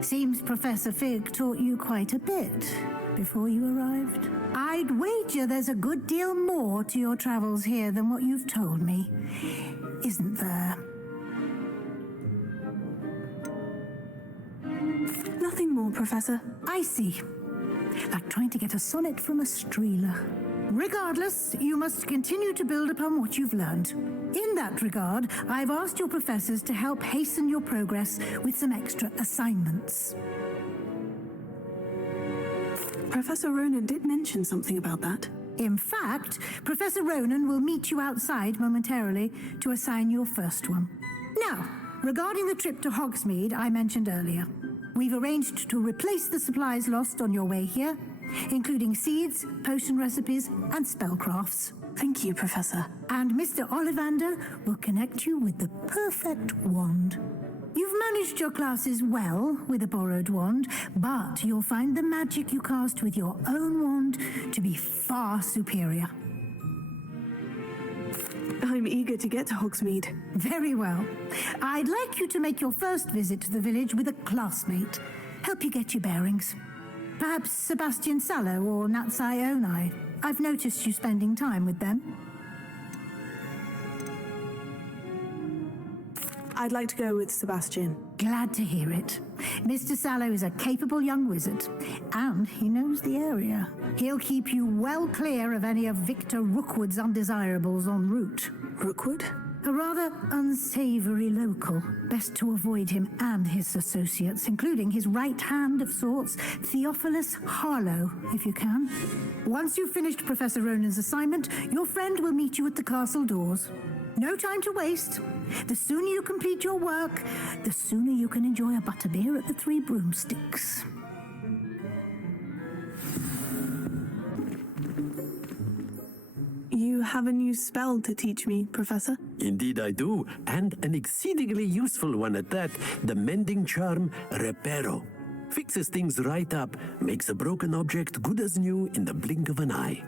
Seems Professor Fig taught you quite a bit before you arrived. I'd wager there's a good deal more to your travels here than what you've told me, isn't there? Nothing more, Professor. I see. Like trying to get a sonnet from a streeler. Regardless, you must continue to build upon what you've learned. In that regard, I've asked your professors to help hasten your progress with some extra assignments. Professor Ronan did mention something about that. In fact, Professor Ronan will meet you outside momentarily to assign your first one. Now, regarding the trip to Hogsmeade I mentioned earlier, we've arranged to replace the supplies lost on your way here, including seeds, potion recipes, and spellcrafts. Thank you, Professor. And Mr. Ollivander will connect you with the perfect wand. You've managed your classes well with a borrowed wand, but you'll find the magic you cast with your own wand to be far superior. I'm I'm eager to get to Hogsmeade. Very well. I'd like you to make your first visit to the village with a classmate. Help you get your bearings. Perhaps Sebastian Sallow or Natsai Onai. I've noticed you spending time with them. I'd like to go with Sebastian. Glad to hear it. Mr. Sallow is a capable young wizard, and he knows the area. He'll keep you well clear of any of Victor Rookwood's undesirables en route. Rookwood? A rather unsavory local. Best to avoid him and his associates, including his right hand of sorts, Theophilus Harlow, if you can. Once you've finished Professor Ronan's assignment, your friend will meet you at the castle doors. No time to waste. The sooner you complete your work, the sooner you can enjoy a butterbeer at the Three Broomsticks. You have a new spell to teach me, Professor? Indeed I do, and an exceedingly useful one at that, the mending charm Reparo. Fixes things right up, makes a broken object good as new in the blink of an eye.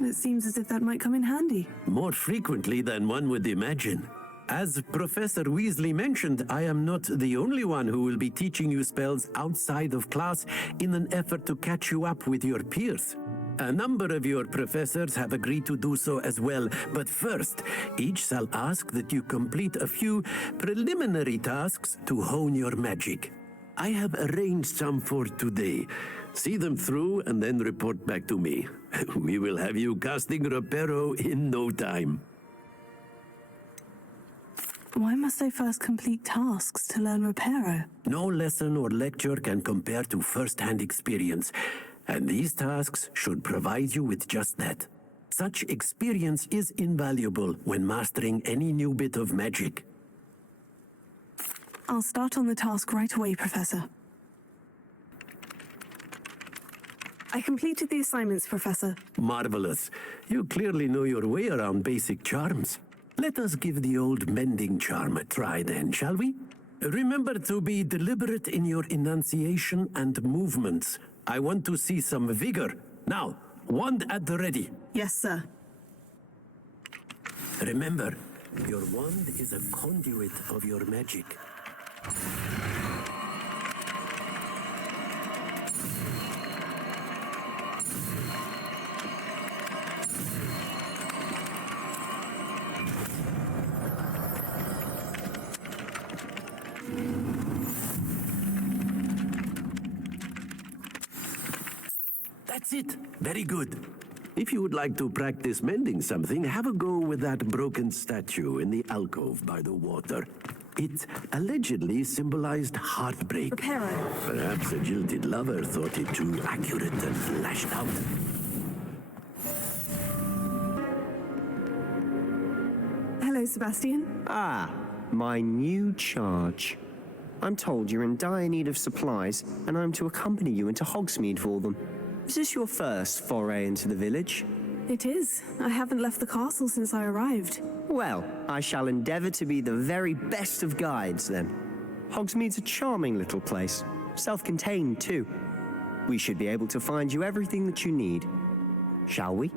It seems as if that might come in handy. More frequently than one would imagine. As Professor Weasley mentioned, I am not the only one who will be teaching you spells outside of class in an effort to catch you up with your peers. A number of your professors have agreed to do so as well, but first, each shall ask that you complete a few preliminary tasks to hone your magic. I have arranged some for today. See them through and then report back to me. We will have you casting Reparo in no time. Why must I first complete tasks to learn Reparo? No lesson or lecture can compare to first-hand experience, and these tasks should provide you with just that. Such experience is invaluable when mastering any new bit of magic. I'll start on the task right away, Professor. I completed the assignments, Professor. Marvelous. You clearly know your way around basic charms. Let us give the old mending charm a try then, shall we? Remember to be deliberate in your enunciation and movements. I want to see some vigor. Now, wand at the ready. Yes, sir. Remember, your wand is a conduit of your magic. That's it. Very good. If you would like to practice mending something, have a go with that broken statue in the alcove by the water. It allegedly symbolized heartbreak. Reparo. Perhaps a jilted lover thought it too accurate and lashed out. Hello, Sebastian. Ah, my new charge. I'm told you're in dire need of supplies, and I'm to accompany you into Hogsmeade for them. Is this your first foray into the village? It is. I haven't left the castle since I arrived. Well, I shall endeavour to be the very best of guides, then. Hogsmeade's a charming little place. Self-contained, too. We should be able to find you everything that you need. Shall we?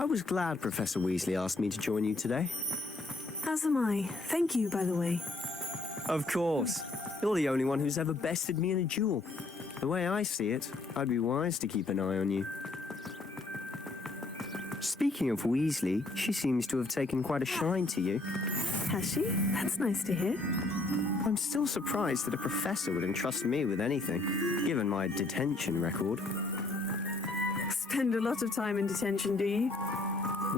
I was glad Professor Weasley asked me to join you today. As am I. Thank you, by the way. Of course. You're the only one who's ever bested me in a duel. The way I see it, I'd be wise to keep an eye on you. Speaking of Weasley, she seems to have taken quite a shine to you. Has she? That's nice to hear. I'm still surprised that a professor would entrust me with anything, given my detention record. Spend a lot of time in detention, do you?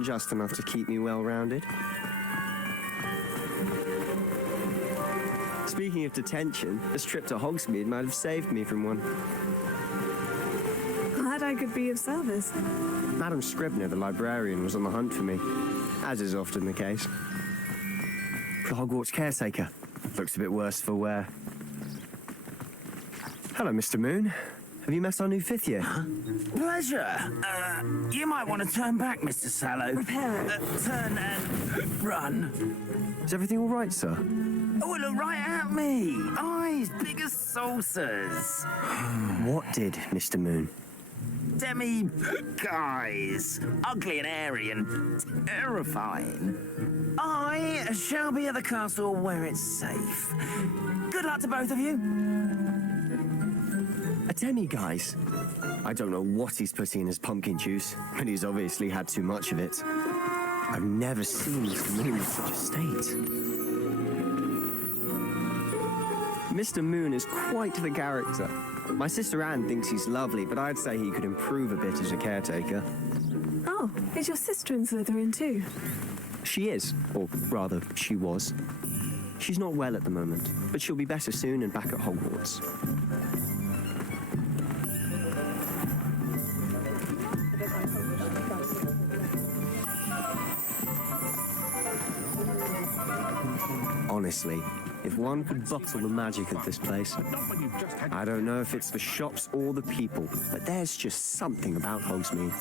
Just enough to keep me well-rounded. Speaking of detention, this trip to Hogsmeade might have saved me from one. Glad I could be of service. Madam Scribner, the librarian, was on the hunt for me, as is often the case. The Hogwarts caretaker. Looks a bit worse for wear. Hello, Mr. Moon. Have you met our new fifth year? Pleasure. You might want to turn back, Mr. Sallow. Prepare it. Turn and run. Is everything all right, sir? Oh, look right at me. Eyes big as saucers. What did, Mr. Moon? Guys, ugly and airy and terrifying. I shall be at the castle where it's safe. Good luck to both of you. A demi-guise? I don't know what he's putting in his pumpkin juice, but he's obviously had too much of it. I've never seen Mr. Moon in such a state. Mr. Moon is quite the character. My sister Anne thinks he's lovely, but I'd say he could improve a bit as a caretaker. Oh, is your sister in Slytherin too? She is, or rather, she was. She's not well at the moment, but she'll be better soon and back at Hogwarts. Honestly, if one could bottle the magic of this place, I don't know if it's the shops or the people, but there's just something about Hogsmeade.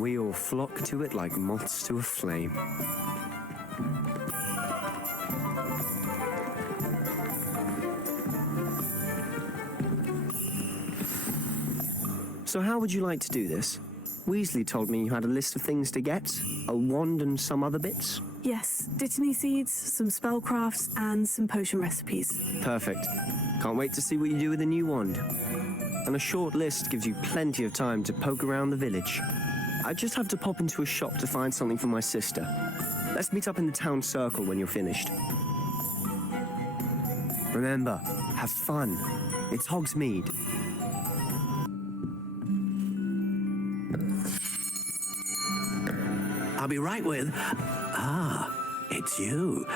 We all flock to it like moths to a flame. So how would you like to do this? Weasley told me you had a list of things to get, a wand and some other bits. Yes, dittany seeds, some spellcrafts, and some potion recipes. Perfect. Can't wait to see what you do with the new wand. And a short list gives you plenty of time to poke around the village. I just have to pop into a shop to find something for my sister. Let's meet up in the town circle when you're finished. Remember, have fun. It's Hogsmeade. I'll be right with... Ah, it's you.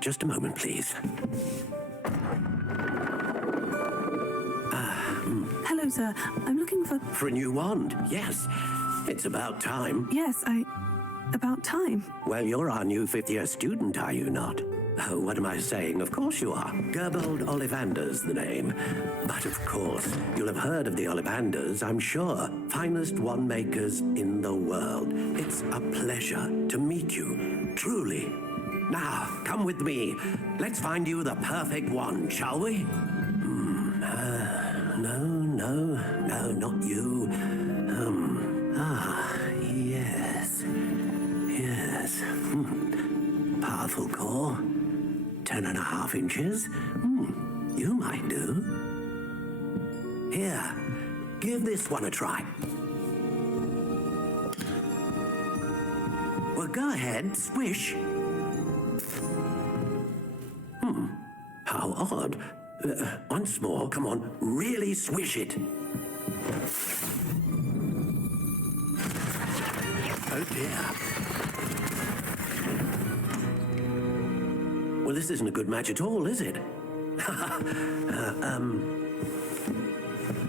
Just a moment, please. Hello, sir. I'm looking for... For a new wand, yes. It's about time. Yes, about time. Well, you're our new fifth-year student, are you not? Oh, what am I saying? Of course you are. Gerbold Ollivander's the name. But of course, you'll have heard of the Ollivanders, I'm sure. Finest wand makers in the world. It's a pleasure to meet you, truly. Now, come with me. Let's find you the perfect wand, shall we? No, not you. Yes. Powerful core. 10.5 inches. You might do. Here, give this one a try. Well, go ahead, swish. How odd. Once more, come on, really swish it. Oh dear. Well, this isn't a good match at all, is it?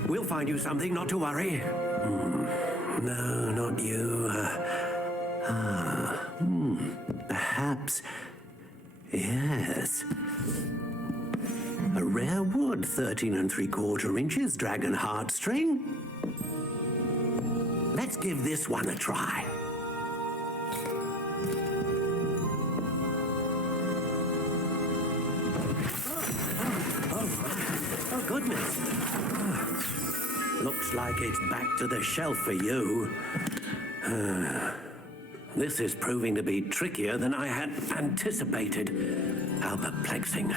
We'll find you something, not to worry. No, not you. Perhaps. Yes. A rare wood, 13 3/4 inches, dragon heartstring. Let's give this one a try. Oh, goodness. Looks like it's back to the shelf for you. This is proving to be trickier than I had anticipated. How perplexing.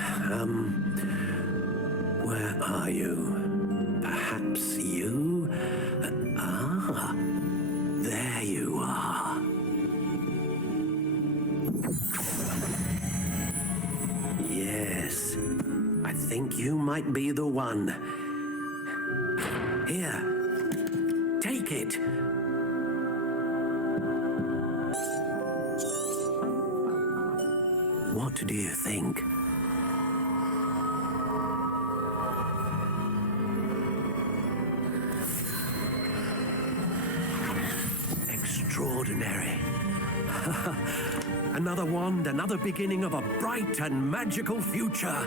Where are you? Perhaps you? There you are. Yes, I think you might be the one. Here, take it. What do you think? extraordinary. Another wand, another beginning of a bright and magical future.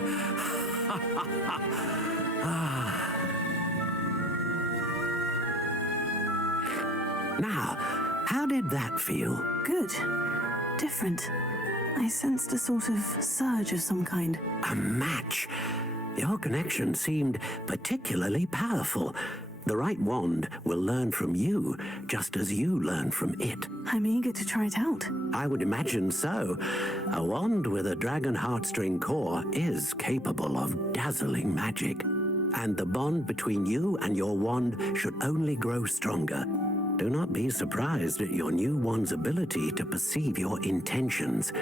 Now, how did that feel? Good. Different. I sensed a sort of surge of some kind. A match. Your connection seemed particularly powerful. The right wand will learn from you, just as you learn from it. I'm eager to try it out. I would imagine so. A wand with a dragon heartstring core is capable of dazzling magic. And the bond between you and your wand should only grow stronger. Do not be surprised at your new wand's ability to perceive your intentions,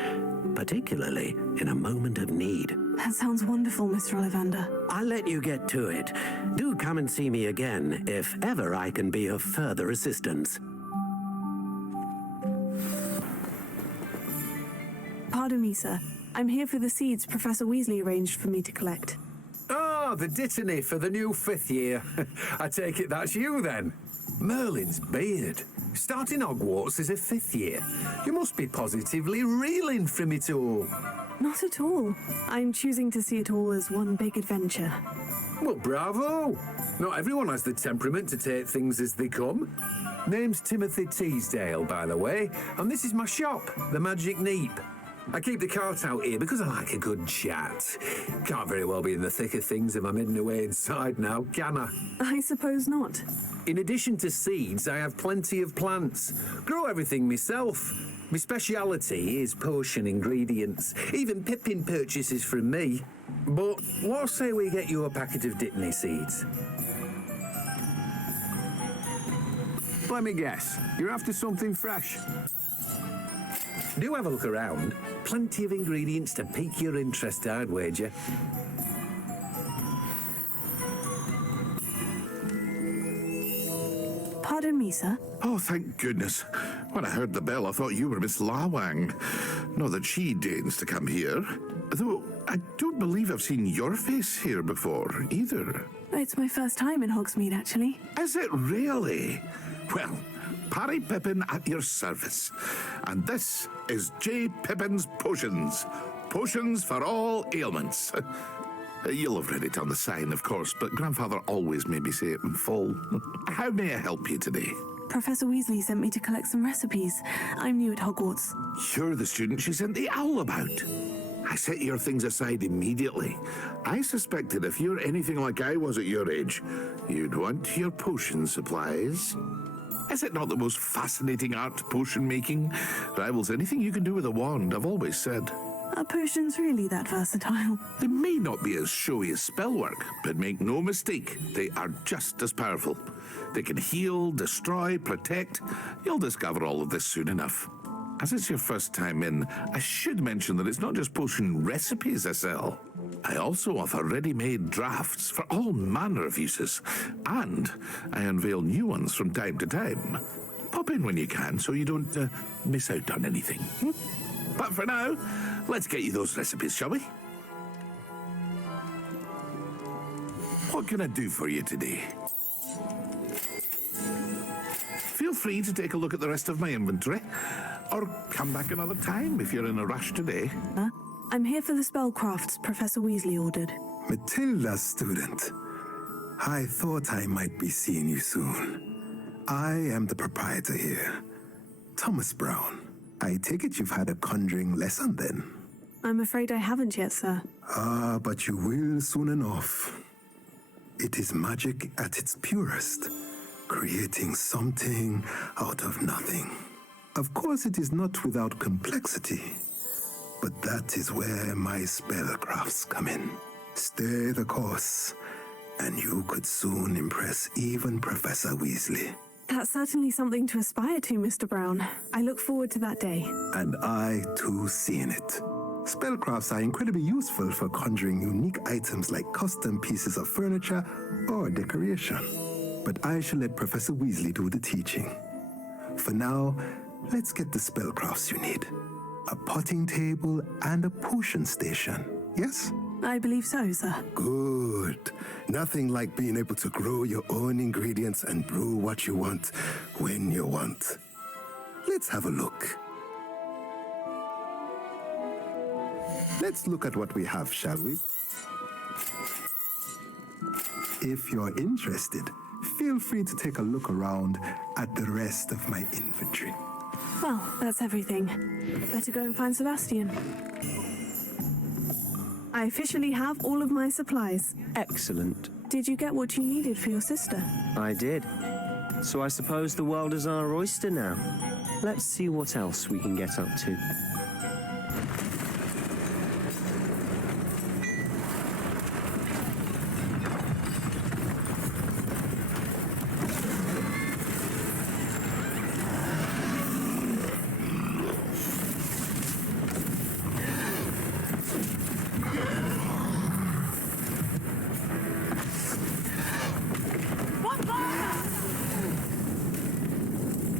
particularly in a moment of need. That sounds wonderful, Mr. Ollivander. I'll let you get to it. Do come and see me again if ever I can be of further assistance. Pardon me, sir. I'm here for the seeds Professor Weasley arranged for me to collect. Oh, the dittany for the new 5th year. I take it that's you, then. Merlin's beard. Starting Hogwarts as a 5th year. You must be positively reeling from it all. Not at all. I'm choosing to see it all as one big adventure. Well, bravo. Not everyone has the temperament to take things as they come. Name's Timothy Teasdale, by the way, and this is my shop, the Magic Neep. I keep the cart out here because I like a good chat. Can't very well be in the thick of things if I'm hidden away inside now, can I? I suppose not. In addition to seeds, I have plenty of plants. Grow everything myself. My speciality is potion ingredients. Even Pippin purchases from me. But what say we get you a packet of Dittany seeds? Let me guess. You're after something fresh. Do have a look around. Plenty of ingredients to pique your interest, I'd wager. Pardon me, sir. Oh, thank goodness. When I heard the bell, I thought you were Miss Lawang. Not that she deigns to come here. Though I don't believe I've seen your face here before, either. It's my first time in Hogsmeade, actually. Is it really? Well, Parry Pippin at your service. And this is J. Pippin's Potions. Potions for all ailments. You'll have read it on the sign, of course, but Grandfather always made me say it in full. How may I help you today? Professor Weasley sent me to collect some recipes. I'm new at Hogwarts. You're the student she sent the owl about. I set your things aside immediately. I suspected if you're anything like I was at your age, you'd want your potion supplies. Is it not the most fascinating art, potion making? Rivals anything you can do with a wand, I've always said. Are potions really that versatile? They may not be as showy as spellwork, but make no mistake, they are just as powerful. They can heal, destroy, protect. You'll discover all of this soon enough. As it's your first time in, I should mention that it's not just potion recipes I sell. I also offer ready-made drafts for all manner of uses, and I unveil new ones from time to time. Pop in when you can so you don't miss out on anything. But for now, let's get you those recipes, shall we? What can I do for you today? Feel free to take a look at the rest of my inventory, or come back another time if you're in a rush today. I'm here for the spellcrafts Professor Weasley ordered. Matilda, student. I thought I might be seeing you soon. I am the proprietor here, Thomas Brown. I take it you've had a conjuring lesson then? I'm afraid I haven't yet, sir. Ah, but you will soon enough. It is magic at its purest, creating something out of nothing. Of course, it is not without complexity, but that is where my spellcrafts come in. Stay the course, and you could soon impress even Professor Weasley. That's certainly something to aspire to, Mr. Brown. I look forward to that day. And I, too, seeing it. Spellcrafts are incredibly useful for conjuring unique items like custom pieces of furniture or decoration. But I shall let Professor Weasley do the teaching. For now, let's get the spellcrafts you need. A potting table and a potion station, yes? I believe so, sir. Good. Nothing like being able to grow your own ingredients and brew what you want when you want. Let's have a look. Let's look at what we have, shall we? If you're interested, feel free to take a look around at the rest of my inventory. Well, that's everything. Better go and find Sebastian. I officially have all of my supplies. Excellent. Did you get what you needed for your sister? I did. So I suppose the world is our oyster now. Let's see what else we can get up to.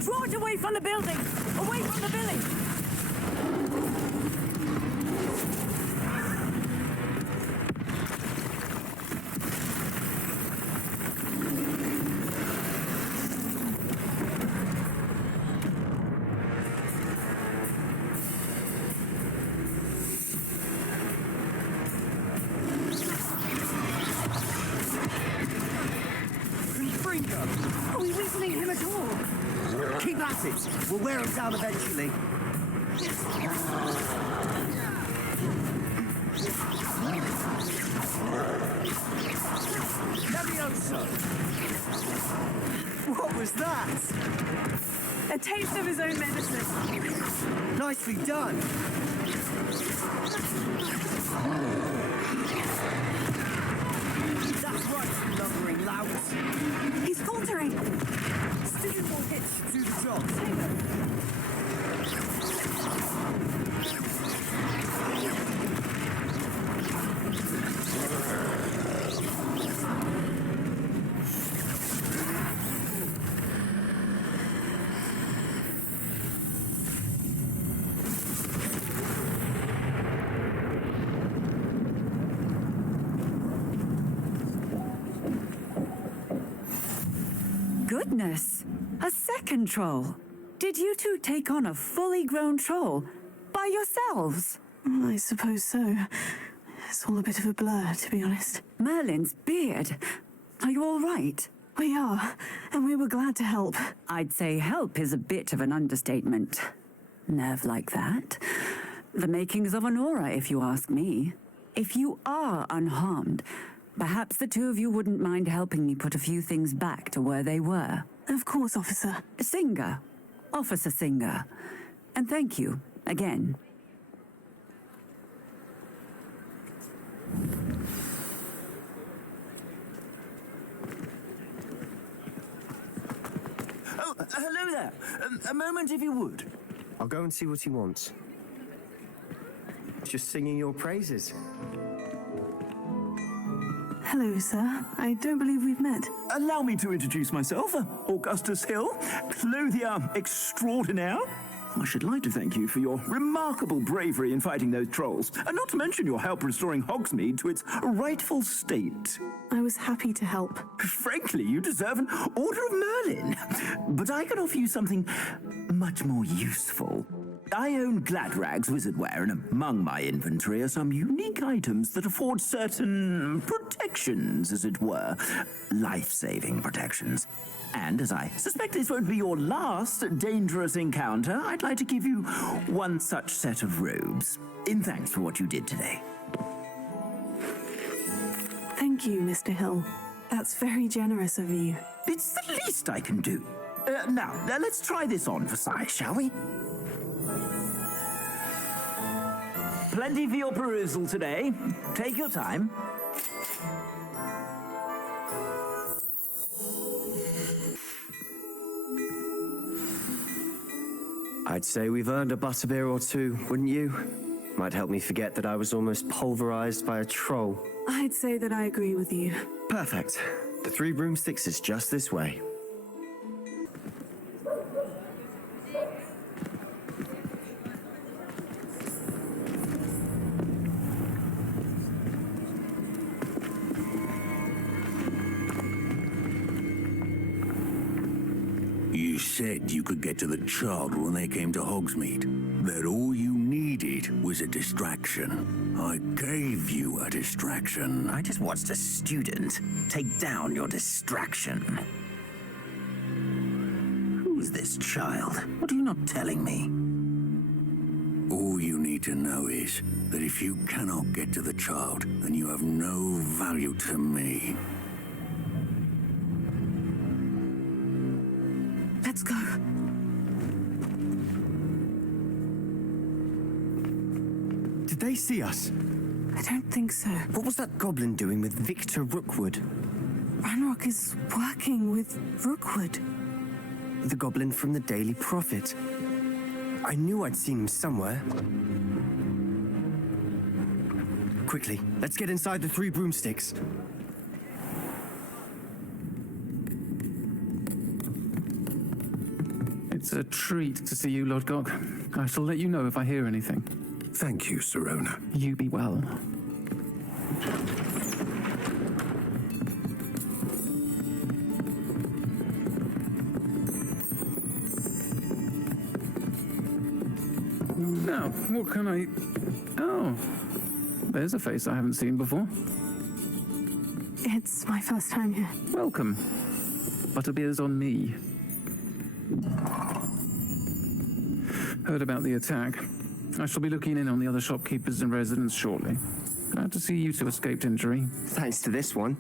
Draw it away from the building! Away from the village! Are we weakening him at all? Keep at it. We'll wear him down eventually. Leviosa! What was that? A taste of his own medicine. Nicely done. That's right, you lumbering louts. He's faltering. Still more hits to do the job. Goodness! A second troll! Did you two take on a fully grown troll by yourselves? I suppose so. It's all a bit of a blur, to be honest. Merlin's beard. Are you all right? We are, and we were glad to help. I'd say help is a bit of an understatement. Nerve like that. The makings of an aura, if you ask me. If you are unharmed, perhaps the two of you wouldn't mind helping me put a few things back to where they were. Of course, officer. Singer. Officer Singer. And thank you, again. Oh, hello there. A moment, if you would. I'll go and see what he wants. Just singing your praises. Hello, sir. I don't believe we've met. Allow me to introduce myself, Augustus Hill, clothier extraordinaire. I should like to thank you for your remarkable bravery in fighting those trolls, and not to mention your help restoring Hogsmeade to its rightful state. I was happy to help. Frankly, you deserve an Order of Merlin. But I can offer you something much more useful. I own Gladrag's wizardware, and among my inventory are some unique items that afford certain protections, as it were. Life-saving protections. And as I suspect this won't be your last dangerous encounter, I'd like to give you one such set of robes, in thanks for what you did today. Thank you, Mr. Hill. That's very generous of you. It's the least I can do. Now, let's try this on for size, shall we? Plenty for your perusal today. Take your time. I'd say we've earned a butterbeer or two, wouldn't you? Might help me forget that I was almost pulverized by a troll. I'd say that I agree with you. Perfect. The Three Broomsticks is just this way. You said you could get to the child when they came to Hogsmeade. That all you needed was a distraction. I gave you a distraction. I just watched a student take down your distraction. Who's this child? What are you not telling me? All you need to know is that if you cannot get to the child, then you have no value to me. Let's go. Did they see us? I don't think so. What was that goblin doing with Victor Rookwood? Ranrock is working with Rookwood. The goblin from the Daily Prophet. I knew I'd seen him somewhere. Quickly, let's get inside the 3 broomsticks. It's a treat to see you, Lord Gog. I shall let you know if I hear anything. Thank you, Sirona. You be well. Now, what can I... Oh, there's a face I haven't seen before. It's my first time here. Welcome. Butterbeer's on me. Heard about the attack. I shall be looking in on the other shopkeepers and residents shortly. Glad to see you two escaped injury. Thanks to this one.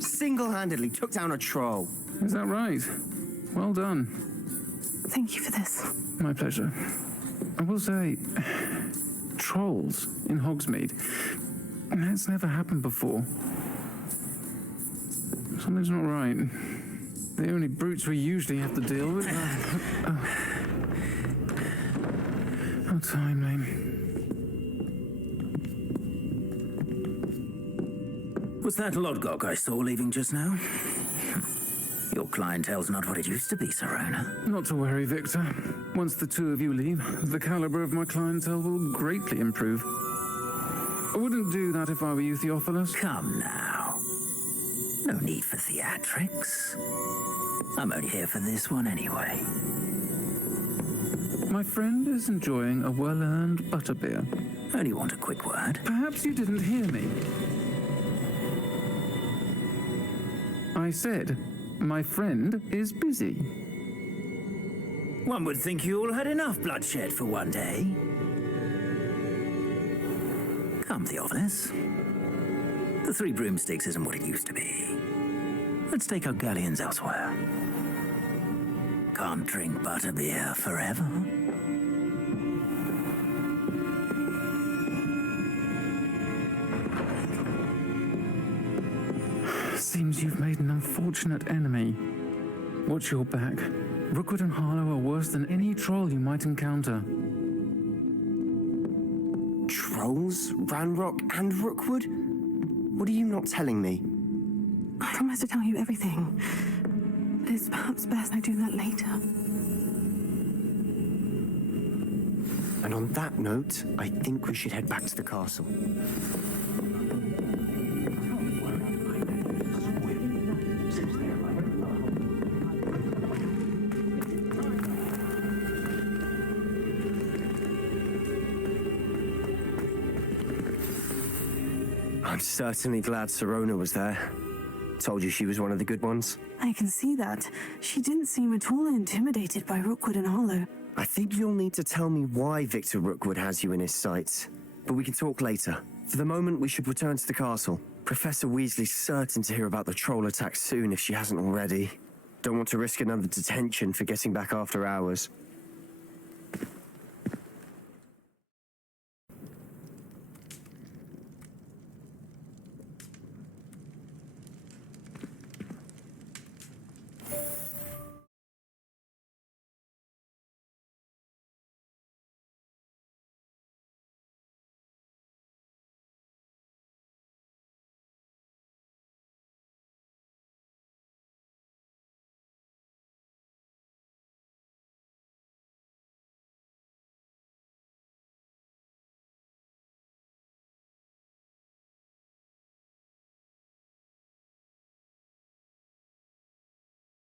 Single-handedly took down a troll. Is that right? Well done. Thank you for this. My pleasure. I will say, trolls in Hogsmeade. That's never happened before. Something's not right. The only brutes we usually have to deal with. How timely. Was that Lodgok I saw leaving just now? Your clientele's not what it used to be, Sirona. Not to worry, Victor. Once the two of you leave, the caliber of my clientele will greatly improve. I wouldn't do that if I were you, Theophilus. Come now. No need for theatrics. I'm only here for this one anyway. My friend is enjoying a well-earned butterbeer. Only want a quick word. Perhaps you didn't hear me. I said, my friend is busy. One would think you all had enough bloodshed for one day. Come, Theophilus. The 3 broomsticks isn't what it used to be. Let's take our galleons elsewhere. Can't drink butterbeer forever. Seems you've made an unfortunate enemy. Watch your back. Rookwood and Harlow are worse than any troll you might encounter. Trolls? Ranrock and Rookwood? What are you not telling me? I promise to tell you everything. But it's perhaps best I do that later. And on that note, I think we should head back to the castle. I'm certainly glad Sirona was there. Told you she was one of the good ones. I can see that. She didn't seem at all intimidated by Rookwood and Harlow. I think you'll need to tell me why Victor Rookwood has you in his sights. But we can talk later. For the moment, we should return to the castle. Professor Weasley's certain to hear about the troll attack soon if she hasn't already. Don't want to risk another detention for getting back after hours.